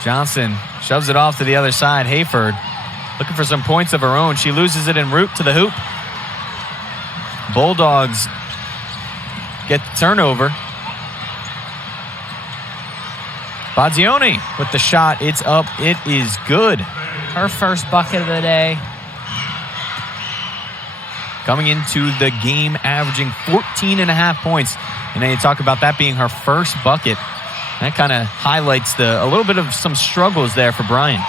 Johnson shoves it off to the other side. Hayford looking for some points of her own. She loses it en route to the hoop. Bulldogs get the turnover. Badzioni with the shot. It's up. It is good. Her first bucket of the day. Coming into the game averaging 14.5 points. And then you talk about that being her first bucket. That kind of highlights a little bit of some struggles there for Bryant.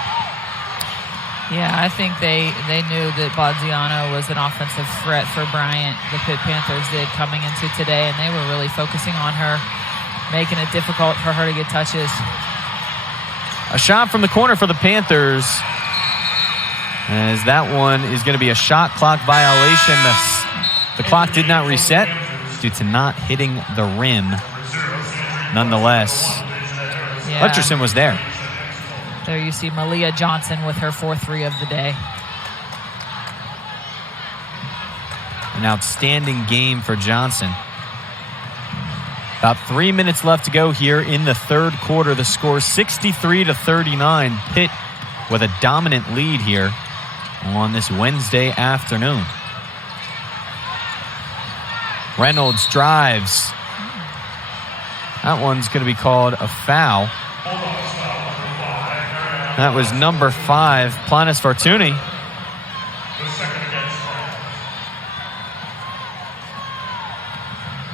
Yeah, I think they knew that Badziano was an offensive threat for Bryant. The Pitt Panthers did coming into today, and they were really focusing on her, making it difficult for her to get touches. A shot from the corner for the Panthers. As that one is going to be a shot clock violation. The clock did not reset due to not hitting the rim. Nonetheless, yeah. Hutcherson was there. There you see Maliyah Johnson with her 4-3 of the day. An outstanding game for Johnson. About 3 minutes left to go here in the third quarter. The score 63-39. Pitt with a dominant lead here on this Wednesday afternoon. Reynolds drives. That one's going to be called a foul. That was number 5, Planis Fortuny.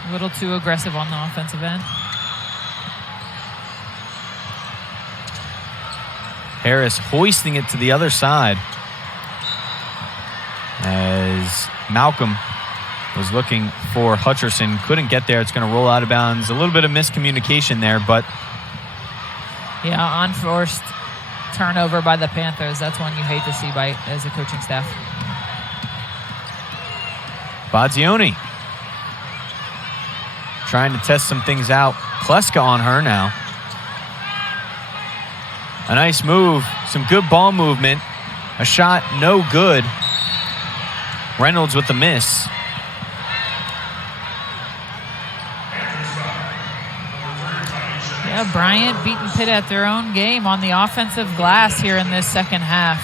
A little too aggressive on the offensive end. Harris hoisting it to the other side. As Malcolm was looking for Hutcherson. Couldn't get there. It's going to roll out of bounds. A little bit of miscommunication there, but... Yeah, unforced turnover by the Panthers. That's one you hate to see as a coaching staff. Badzioni trying to test some things out. Kleska on her now. A nice move. Some good ball movement. A shot, no good. Reynolds with the miss. Yeah, Bryant beating Pitt at their own game on the offensive glass here in this second half.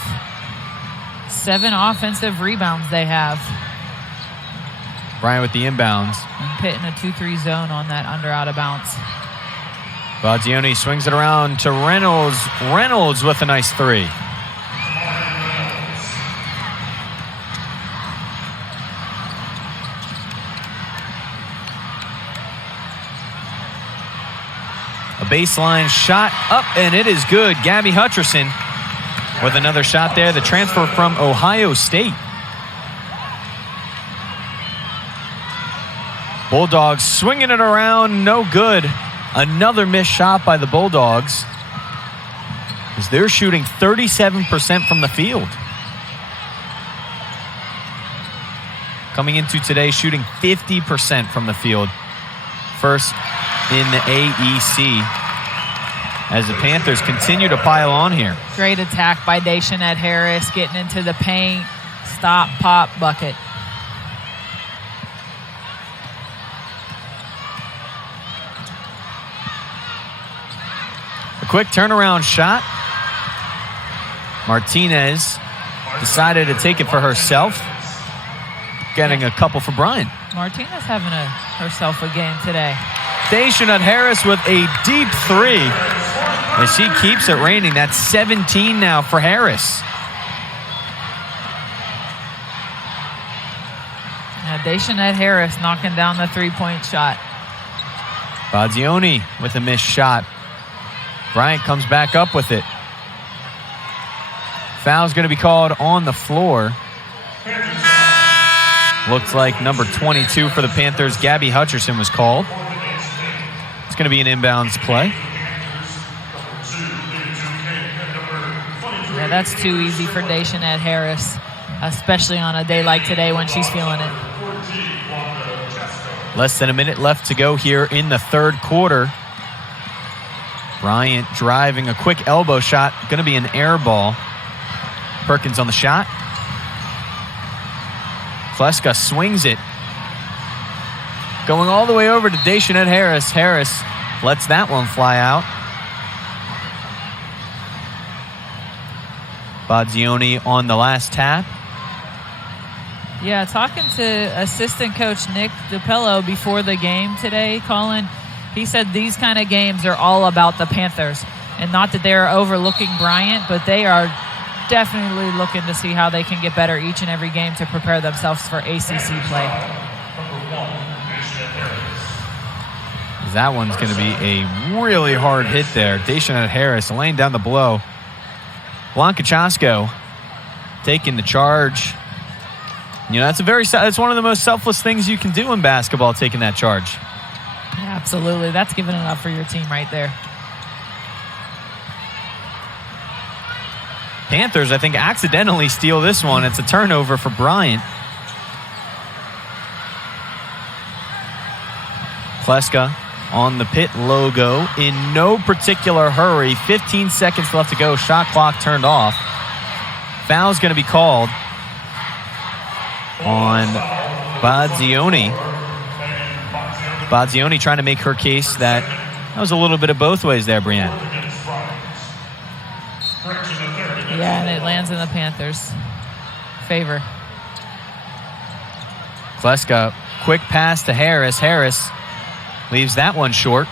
7 offensive rebounds they have. Bryant with the inbounds. And Pitt in a 2-3 zone on that under out of bounds. Badzioni swings it around to Reynolds. Reynolds with a nice 3. A baseline shot up, and it is good. Gabby Hutcherson with another shot there. The transfer from Ohio State. Bulldogs swinging it around, no good. Another missed shot by the Bulldogs, as they're shooting 37% from the field. Coming into today, shooting 50% from the field. First in the AEC, as the Panthers continue to pile on here. Great attack by Dayshanette Harris, getting into the paint. Stop, pop, bucket. A quick turnaround shot. Martinez decided to take it for herself, getting a couple for Bryant. Martinez having herself a game today. Dayshanette Harris with a deep 3, as she keeps it raining. That's 17 now for Harris. Dayshanette Harris knocking down the 3-point shot. Badzioni with a missed shot. Bryant comes back up with it. Foul's going to be called on the floor. Looks like number 22 for the Panthers, Gabby Hutcherson, was called. It's going to be an inbounds play. Yeah, that's too easy for Dayshanette Harris, especially on a day like today when she's feeling it. Less than a minute left to go here in the third quarter. Bryant driving a quick elbow shot. Going to be an air ball. Perkins on the shot. Kleska swings it. Going all the way over to Dayshanette Harris. Harris lets that one fly out. Badzioni on the last tap. Yeah, talking to assistant coach Nick DiPello before the game today, Colin, he said these kind of games are all about the Panthers. And not that they're overlooking Bryant, but they are definitely looking to see how they can get better each and every game to prepare themselves for ACC play. That one's going to be a really hard hit there. Dayshanette Harris laying down the blow. Blanca Chasko taking the charge. You know, that's one of the most selfless things you can do in basketball, taking that charge. Yeah, absolutely. That's giving it up for your team right there. Panthers, I think, accidentally steal this one. It's a turnover for Bryant. Kleska on the Pitt logo in no particular hurry. 15 seconds left to go. Shot clock turned off. Foul's going to be called on Badzioni. Badzioni trying to make her case that was a little bit of both ways there, Brianne. Yeah, and it lands in the Panthers' favor. Kleska, quick pass to Harris. Harris leaves that one short.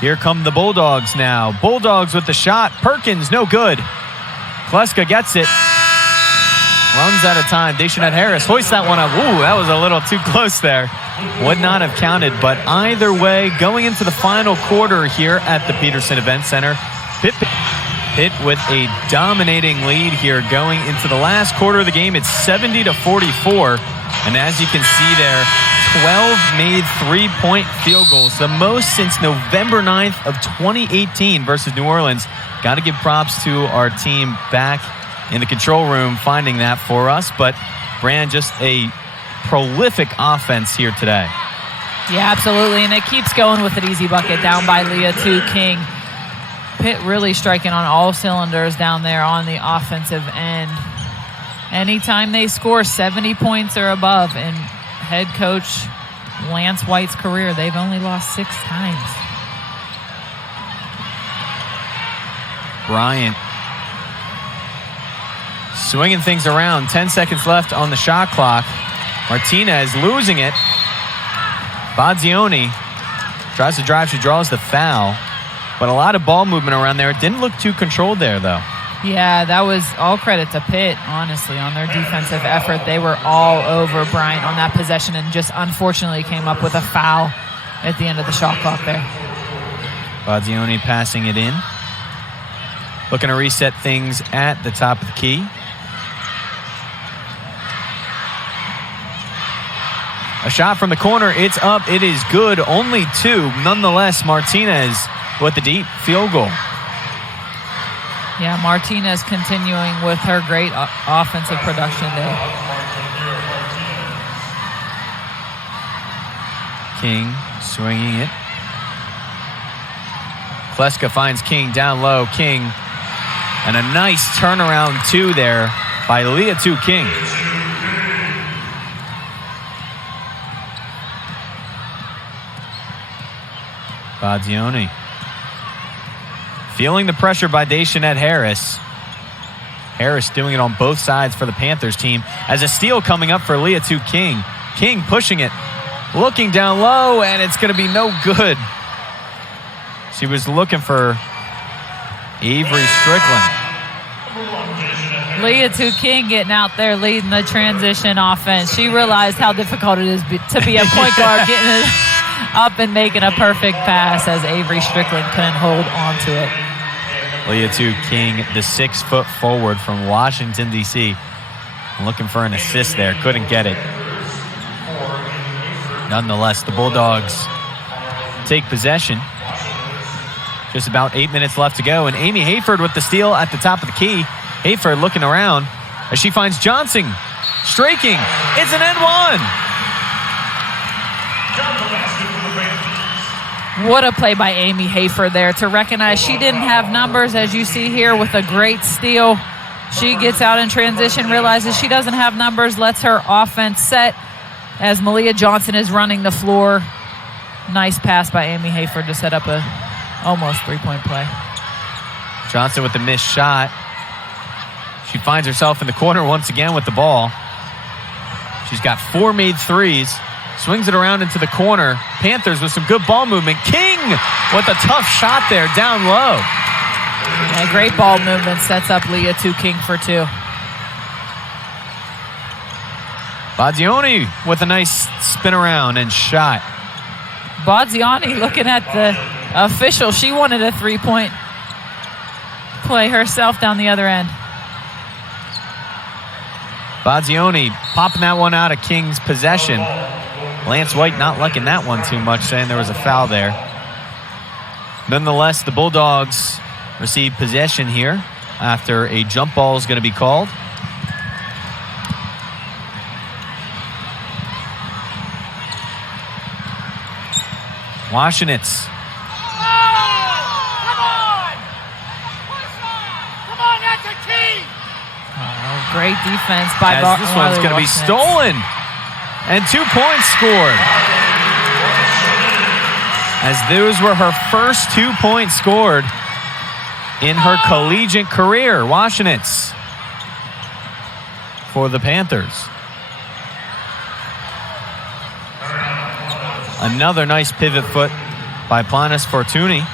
Here come the Bulldogs now. Bulldogs with the shot. Perkins, no good. Kleska gets it. Runs out of time. Dayshanette Harris hoists that one up. Ooh, that was a little too close there. Would not have counted, but either way, going into the final quarter here at the Peterson Event Center, Pitt with a dominating lead here going into the last quarter of the game. It's 70-44, and as you can see there, 12 made three-point field goals, the most since November 9th of 2018 versus New Orleans. Got to give props to our team back in the control room finding that for us, but Brand, just a prolific offense here today. Yeah, absolutely, and it keeps going with an easy bucket down by Liatu King. Pitt really striking on all cylinders down there on the offensive end. Anytime they score 70 points or above in head coach Lance White's career, they've only lost 6 times. Bryant swinging things around. 10 seconds left on the shot clock. Martinez losing it. Badzioni tries to drive. She draws the foul. But a lot of ball movement around there. It didn't look too controlled there, though. Yeah, that was all credit to Pitt, honestly, on their defensive effort. They were all over Bryant on that possession and just unfortunately came up with a foul at the end of the shot clock there. Badzioni passing it in. Looking to reset things at the top of the key. A shot from the corner. It's up. It is good. Only 2. Nonetheless, Martinez with the deep field goal. Yeah, Martinez continuing with her great offensive production there. King swinging it. Kleska finds King down low. King, and a nice turnaround 2 there by Liatu King. Badzioni feeling the pressure by Dayshanette Harris. Harris doing it on both sides for the Panthers team. As a steal coming up for Liatu King. King pushing it, looking down low, and it's going to be no good. She was looking for Avery Strickland. Liatu King getting out there leading the transition offense. She realized how difficult it is to be a point guard, getting it up and making a perfect pass as Avery Strickland couldn't hold on to it. Liatu King, the 6-foot forward from Washington, D.C. Looking for an assist there. Couldn't get it. Nonetheless, the Bulldogs take possession. Just about 8 minutes left to go. And Amy Hayford with the steal at the top of the key. Hayford looking around as she finds Johnson streaking. It's an and one. What a play by Amy Hayford there to recognize she didn't have numbers, as you see here, with a great steal. She gets out in transition, realizes she doesn't have numbers, lets her offense set as Maliyah Johnson is running the floor. Nice pass by Amy Hayford to set up a almost 3-point play. Johnson with the missed shot. She finds herself in the corner once again with the ball. She's got 4 made threes. Swings it around into the corner. Panthers with some good ball movement. King with a tough shot there down low. Yeah, great ball movement sets up Liatu King for 2. Badzioni with a nice spin around and shot. Badzioni looking at the official. She wanted a 3-point play herself down the other end. Badzioni popping that one out of King's possession. Lance White not liking that one too much, saying there was a foul there. Nonetheless, the Bulldogs receive possession here after a jump ball is going to be called. Washinitz. Great defense by As this one's going to be stolen. And 2 points scored. As those were her first 2 points scored in her collegiate career. Washinitz for the Panthers. Another nice pivot foot by Planis Fortuny.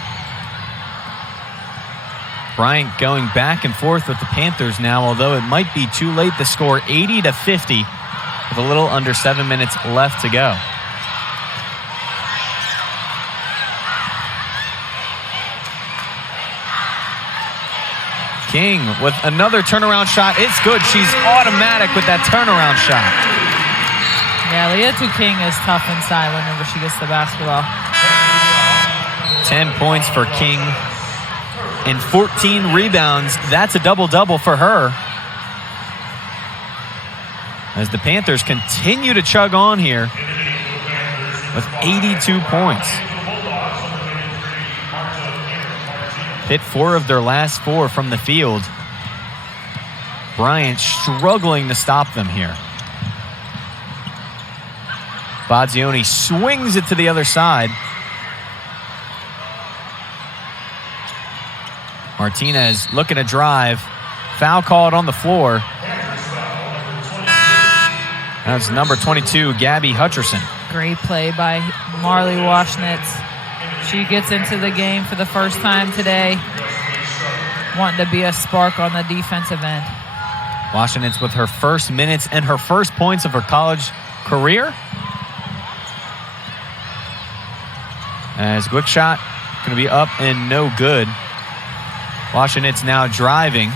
Bryant going back and forth with the Panthers now, although it might be too late. The score 80-50 with a little under 7 minutes left to go. King with another turnaround shot. It's good. She's automatic with that turnaround shot. Yeah, Liatu King is tough inside whenever she gets the basketball. 10 points for King and 14 rebounds. That's a double-double for her. As the Panthers continue to chug on here with 82 points. Pitt 4 of their last 4 from the field. Bryant struggling to stop them here. Badzioni swings it to the other side. Martinez looking to drive. Foul called on the floor. That's number 22, Gabby Hutcherson. Great play by Marley Washnitz. She gets into the game for the first time today, wanting to be a spark on the defensive end. Washnitz with her first minutes and her first points of her college career. As quick shot, going to be up and no good. Washnitz now driving.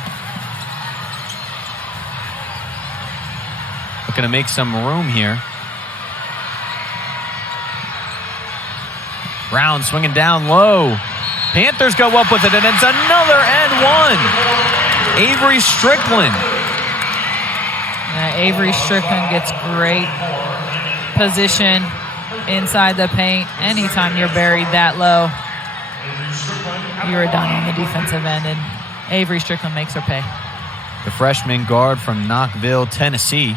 Looking to make some room here. Brown swinging down low. Panthers go up with it, and it's another and one. Avery Strickland. Avery Strickland gets great position inside the paint. Anytime you're buried that low, you're done on the defensive end, and Avery Strickland makes her pay. The freshman guard from Knoxville, Tennessee,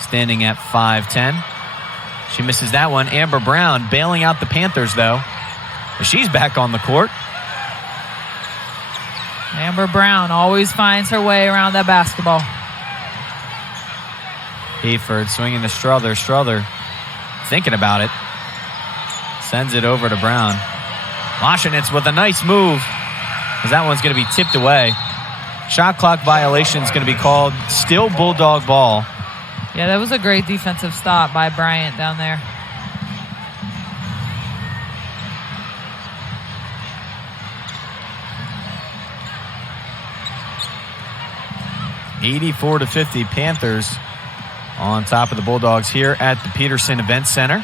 standing at 5'10". She misses that one. Amber Brown bailing out the Panthers, though. She's back on the court. Amber Brown always finds her way around that basketball. Hayford swinging to Strother. Strother thinking about it. Sends it over to Brown. Washenitz with a nice move, as that one's going to be tipped away. Shot clock violation is going to be called. Still Bulldog ball. Yeah, that was a great defensive stop by Bryant down there. (84-50) Panthers on top of the Bulldogs here at the Peterson Event Center.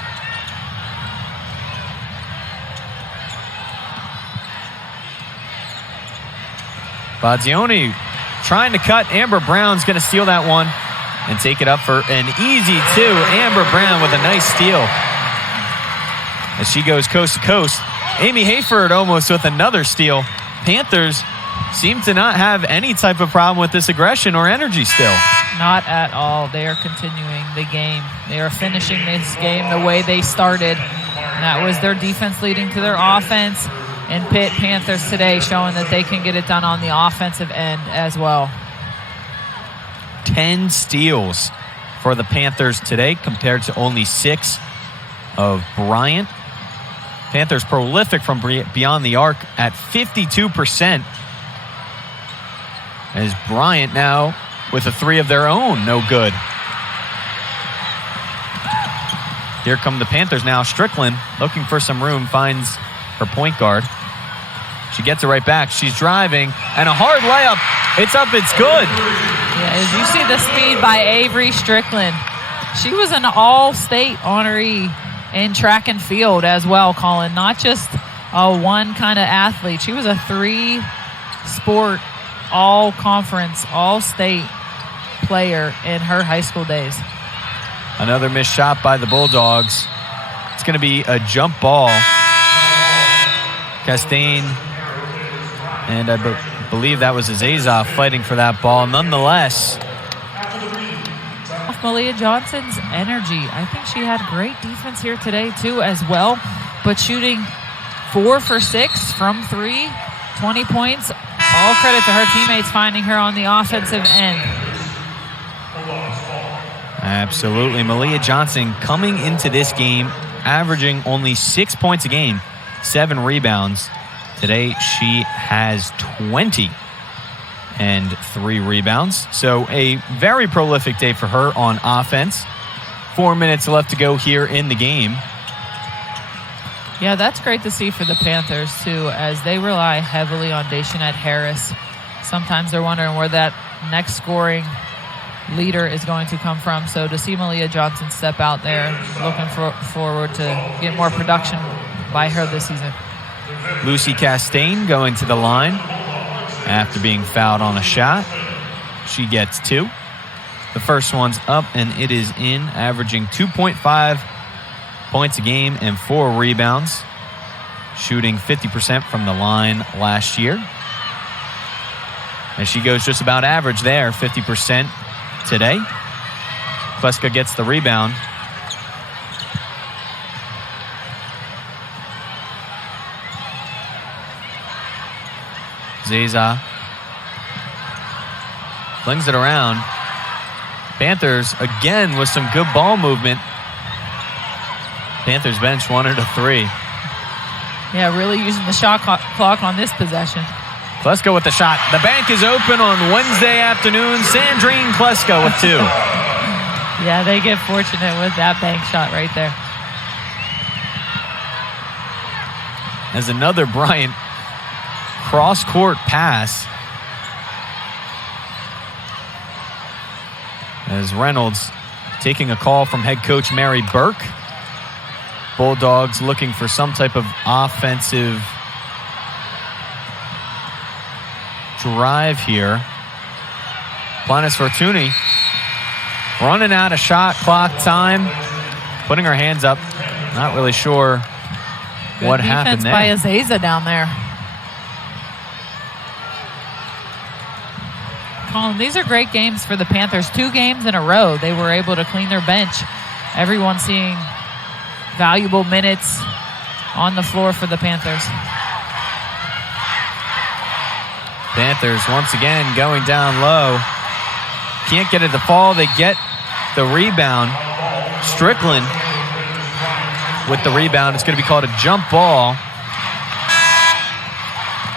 Badzioni trying to cut. Amber Brown's going to steal that one and take it up for an easy two. Amber Brown with a nice steal as she goes coast to coast. Amy Hayford almost with another steal. Panthers seem to not have any type of problem with this aggression or energy still. Not at all. They are continuing the game. They are finishing this game the way they started. And that was their defense leading to their offense. And Pitt Panthers today showing that they can get it done on the offensive end as well. 10 steals for the Panthers today compared to only 6 of Bryant. Panthers prolific from beyond the arc at 52%. As Bryant now with a 3 of their own, no good. Here come the Panthers now. Strickland looking for some room, finds her point guard. She gets it right back. She's driving, and a hard layup. It's up, it's good. Yeah, as you see the speed by Avery Strickland. She was an all-state honoree in track and field as well, Colin. Not just a one kind of athlete. She was a 3-sport, all-conference, all-state player in her high school days. Another missed shot by the Bulldogs. It's going to be a jump ball. Castaigne, and I believe that was Azazov fighting for that ball. Nonetheless, Maliyah Johnson's energy. I think she had great defense here today too as well, but shooting 4 for 6 from 3, 20 points. All credit to her teammates finding her on the offensive end. Absolutely. Maliyah Johnson coming into this game, averaging only 6 points a game, 7 rebounds. Today she has 20 and 3 rebounds. So a very prolific day for her on offense. 4 minutes left to go here in the game. Yeah, that's great to see for the Panthers too, as they rely heavily on Dayshanette Harris. Sometimes they're wondering where that next scoring leader is going to come from. So to see Maliyah Johnson step out there, looking forward to get more production by her this season. Lucy Castaigne going to the line after being fouled on a shot. She gets 2. The first one's up, and it is in, averaging 2.5 points a game and 4 rebounds, shooting 50% from the line last year. As she goes just about average there, 50% today. Kleska gets the rebound. Zeza flings it around. Panthers again with some good ball movement. Panthers bench wanted a 3. Yeah, really using the shot clock on this possession. Kleska with the shot. The bank is open on Wednesday afternoon. Sandrine Kleska with 2. Yeah, they get fortunate with that bank shot right there. As another Bryant cross-court pass. As Reynolds taking a call from head coach Mary Burke. Bulldogs looking for some type of offensive drive here. Planis Fortuny running out of shot clock time. Putting her hands up. Not really sure what happened there. Good defense by Azeza down there. Colin, these are great games for the Panthers. 2 games in a row, they were able to clean their bench. Everyone seeing valuable minutes on the floor for the Panthers. Panthers once again going down low. Can't get it to fall. They get the rebound. Strickland with the rebound. It's going to be called a jump ball.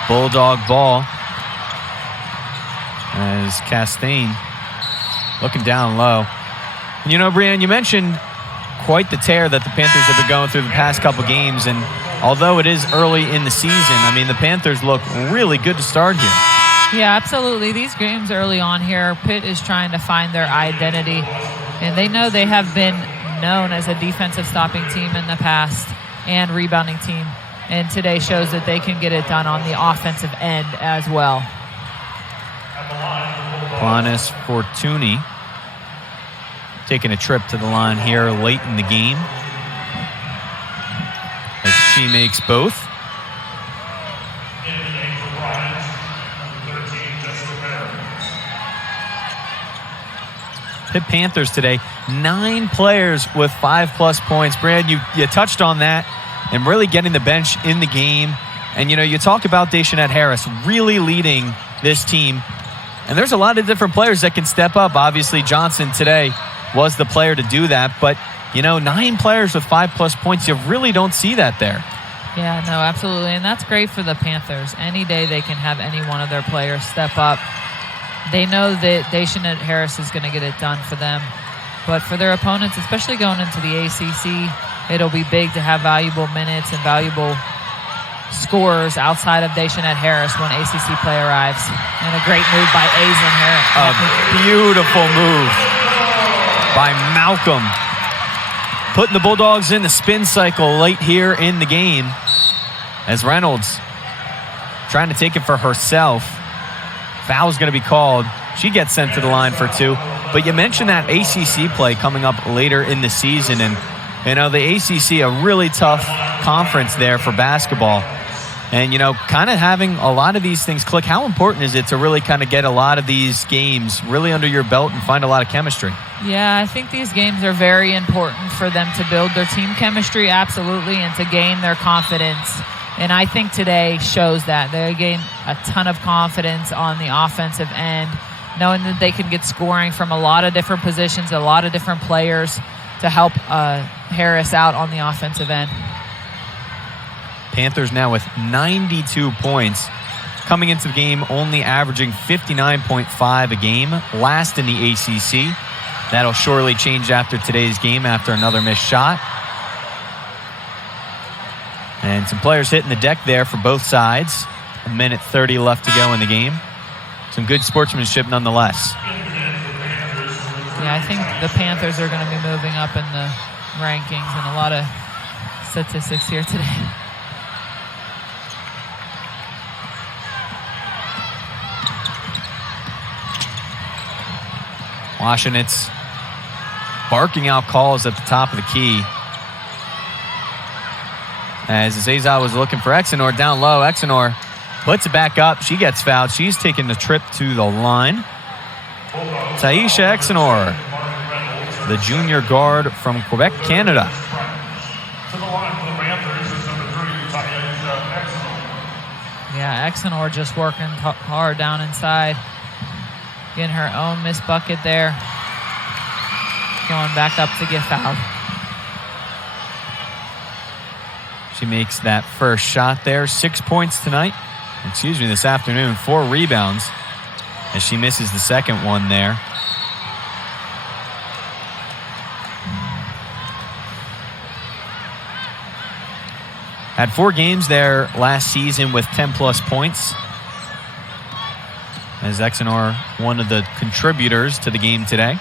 Bulldog ball. As Castaigne looking down low. You know, Brianne, you mentioned quite the tear that the Panthers have been going through the past couple games, and although it is early in the season, I mean, the Panthers look really good to start here. Yeah, absolutely. These games early on here, Pitt is trying to find their identity, and they know they have been known as a defensive stopping team in the past and rebounding team, and today shows that they can get it done on the offensive end as well. Planis Fortuny taking a trip to the line here late in the game as she makes both. Pitt Panthers today, 9 players with 5+ points. Brad, you touched on that and really getting the bench in the game. And, you know, you talk about Dayshanette Harris really leading this team. And there's a lot of different players that can step up. Obviously, Johnson today was the player to do that. But, you know, 9 players with 5+ points, you really don't see that there. Yeah, no, absolutely. And that's great for the Panthers. Any day they can have any one of their players step up. They know that Dayshanette Harris is going to get it done for them. But for their opponents, especially going into the ACC, it'll be big to have valuable minutes and valuable scorers outside of Dayshanette Harris when ACC play arrives. And a great move by Aizen Harris. A beautiful move by Malcolm. Putting the Bulldogs in the spin cycle late here in the game as Reynolds trying to take it for herself. Foul's going to be called. She gets sent to the line for 2. But you mentioned that ACC play coming up later in the season. And, you know, the ACC, a really tough conference there for basketball. And, you know, kind of having a lot of these things click. How important is it to really kind of get a lot of these games really under your belt and find a lot of chemistry? Yeah, I think these games are very important for them to build their team chemistry, absolutely, and to gain their confidence. And I think today shows that. They gain a ton of confidence on the offensive end, knowing that they can get scoring from a lot of different positions, a lot of different players to help Harris out on the offensive end. Panthers now with 92 points. Coming into the game, only averaging 59.5 a game. Last in the ACC. That'll surely change after today's game after another missed shot. And some players hitting the deck there for both sides. 1:30 left to go in the game. Some good sportsmanship nonetheless. Yeah, I think the Panthers are going to be moving up in the rankings and a lot of statistics here today. Washington's barking out calls at the top of the key. As Azeza was looking for Exenor down low. Exenor puts it back up. She gets fouled. She's taking the trip to the line. Taisha Exenor, the junior guard from Quebec, Canada. To the line for the Panthers is number 3, Taisha Exenor. Yeah, Exenor just working hard down inside. Getting her own missed bucket there. Going back up to get fouled. She makes that first shot there. 6 points tonight. This afternoon. 4 rebounds as she misses the second one there. Had 4 games there last season with 10-plus points. As Exenor, one of the contributors to the game today.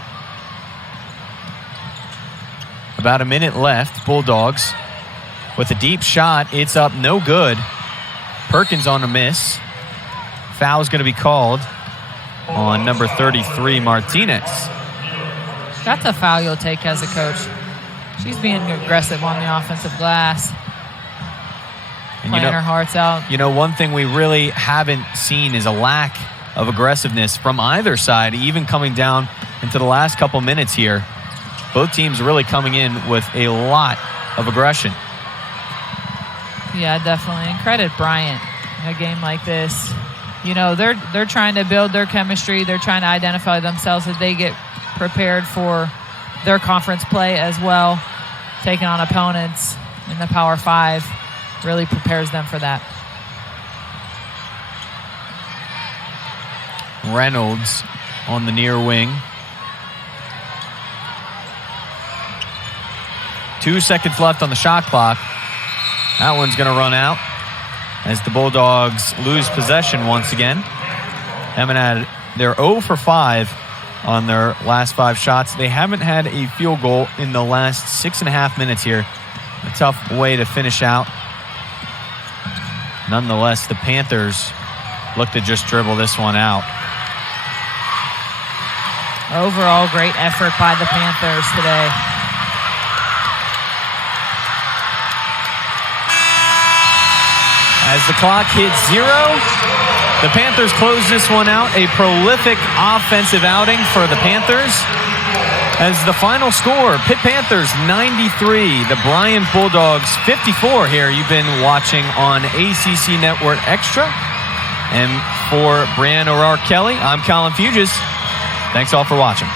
About a minute left. Bulldogs with a deep shot. It's up, no good. Perkins on a miss. Foul's going to be called on number 33, Martinez. That's a foul you'll take as a coach. She's being aggressive on the offensive glass. And playing her hearts out. One thing we really haven't seen is a lack of aggressiveness from either side, even coming down into the last couple minutes here. Both teams really coming in with a lot of aggression. Yeah, definitely. And credit Bryant in a game like this. They're trying to build their chemistry. They're trying to identify themselves as they get prepared for their conference play as well. Taking on opponents in the Power 5 really prepares them for that. Reynolds on the near wing. 2 seconds left on the shot clock. That one's going to run out as the Bulldogs lose possession once again. They're 0 for 5 on their last 5 shots. They haven't had a field goal in the last 6.5 minutes here. A tough way to finish out. Nonetheless, the Panthers look to just dribble this one out. Overall, great effort by the Panthers today. As the clock hits 0, the Panthers close this one out. A prolific offensive outing for the Panthers. As the final score, Pitt Panthers 93, the Bryant Bulldogs 54 here. You've been watching on ACC Network Extra. And for Brian O'Rourke-Kelly, I'm Colin Fugis. Thanks all for watching.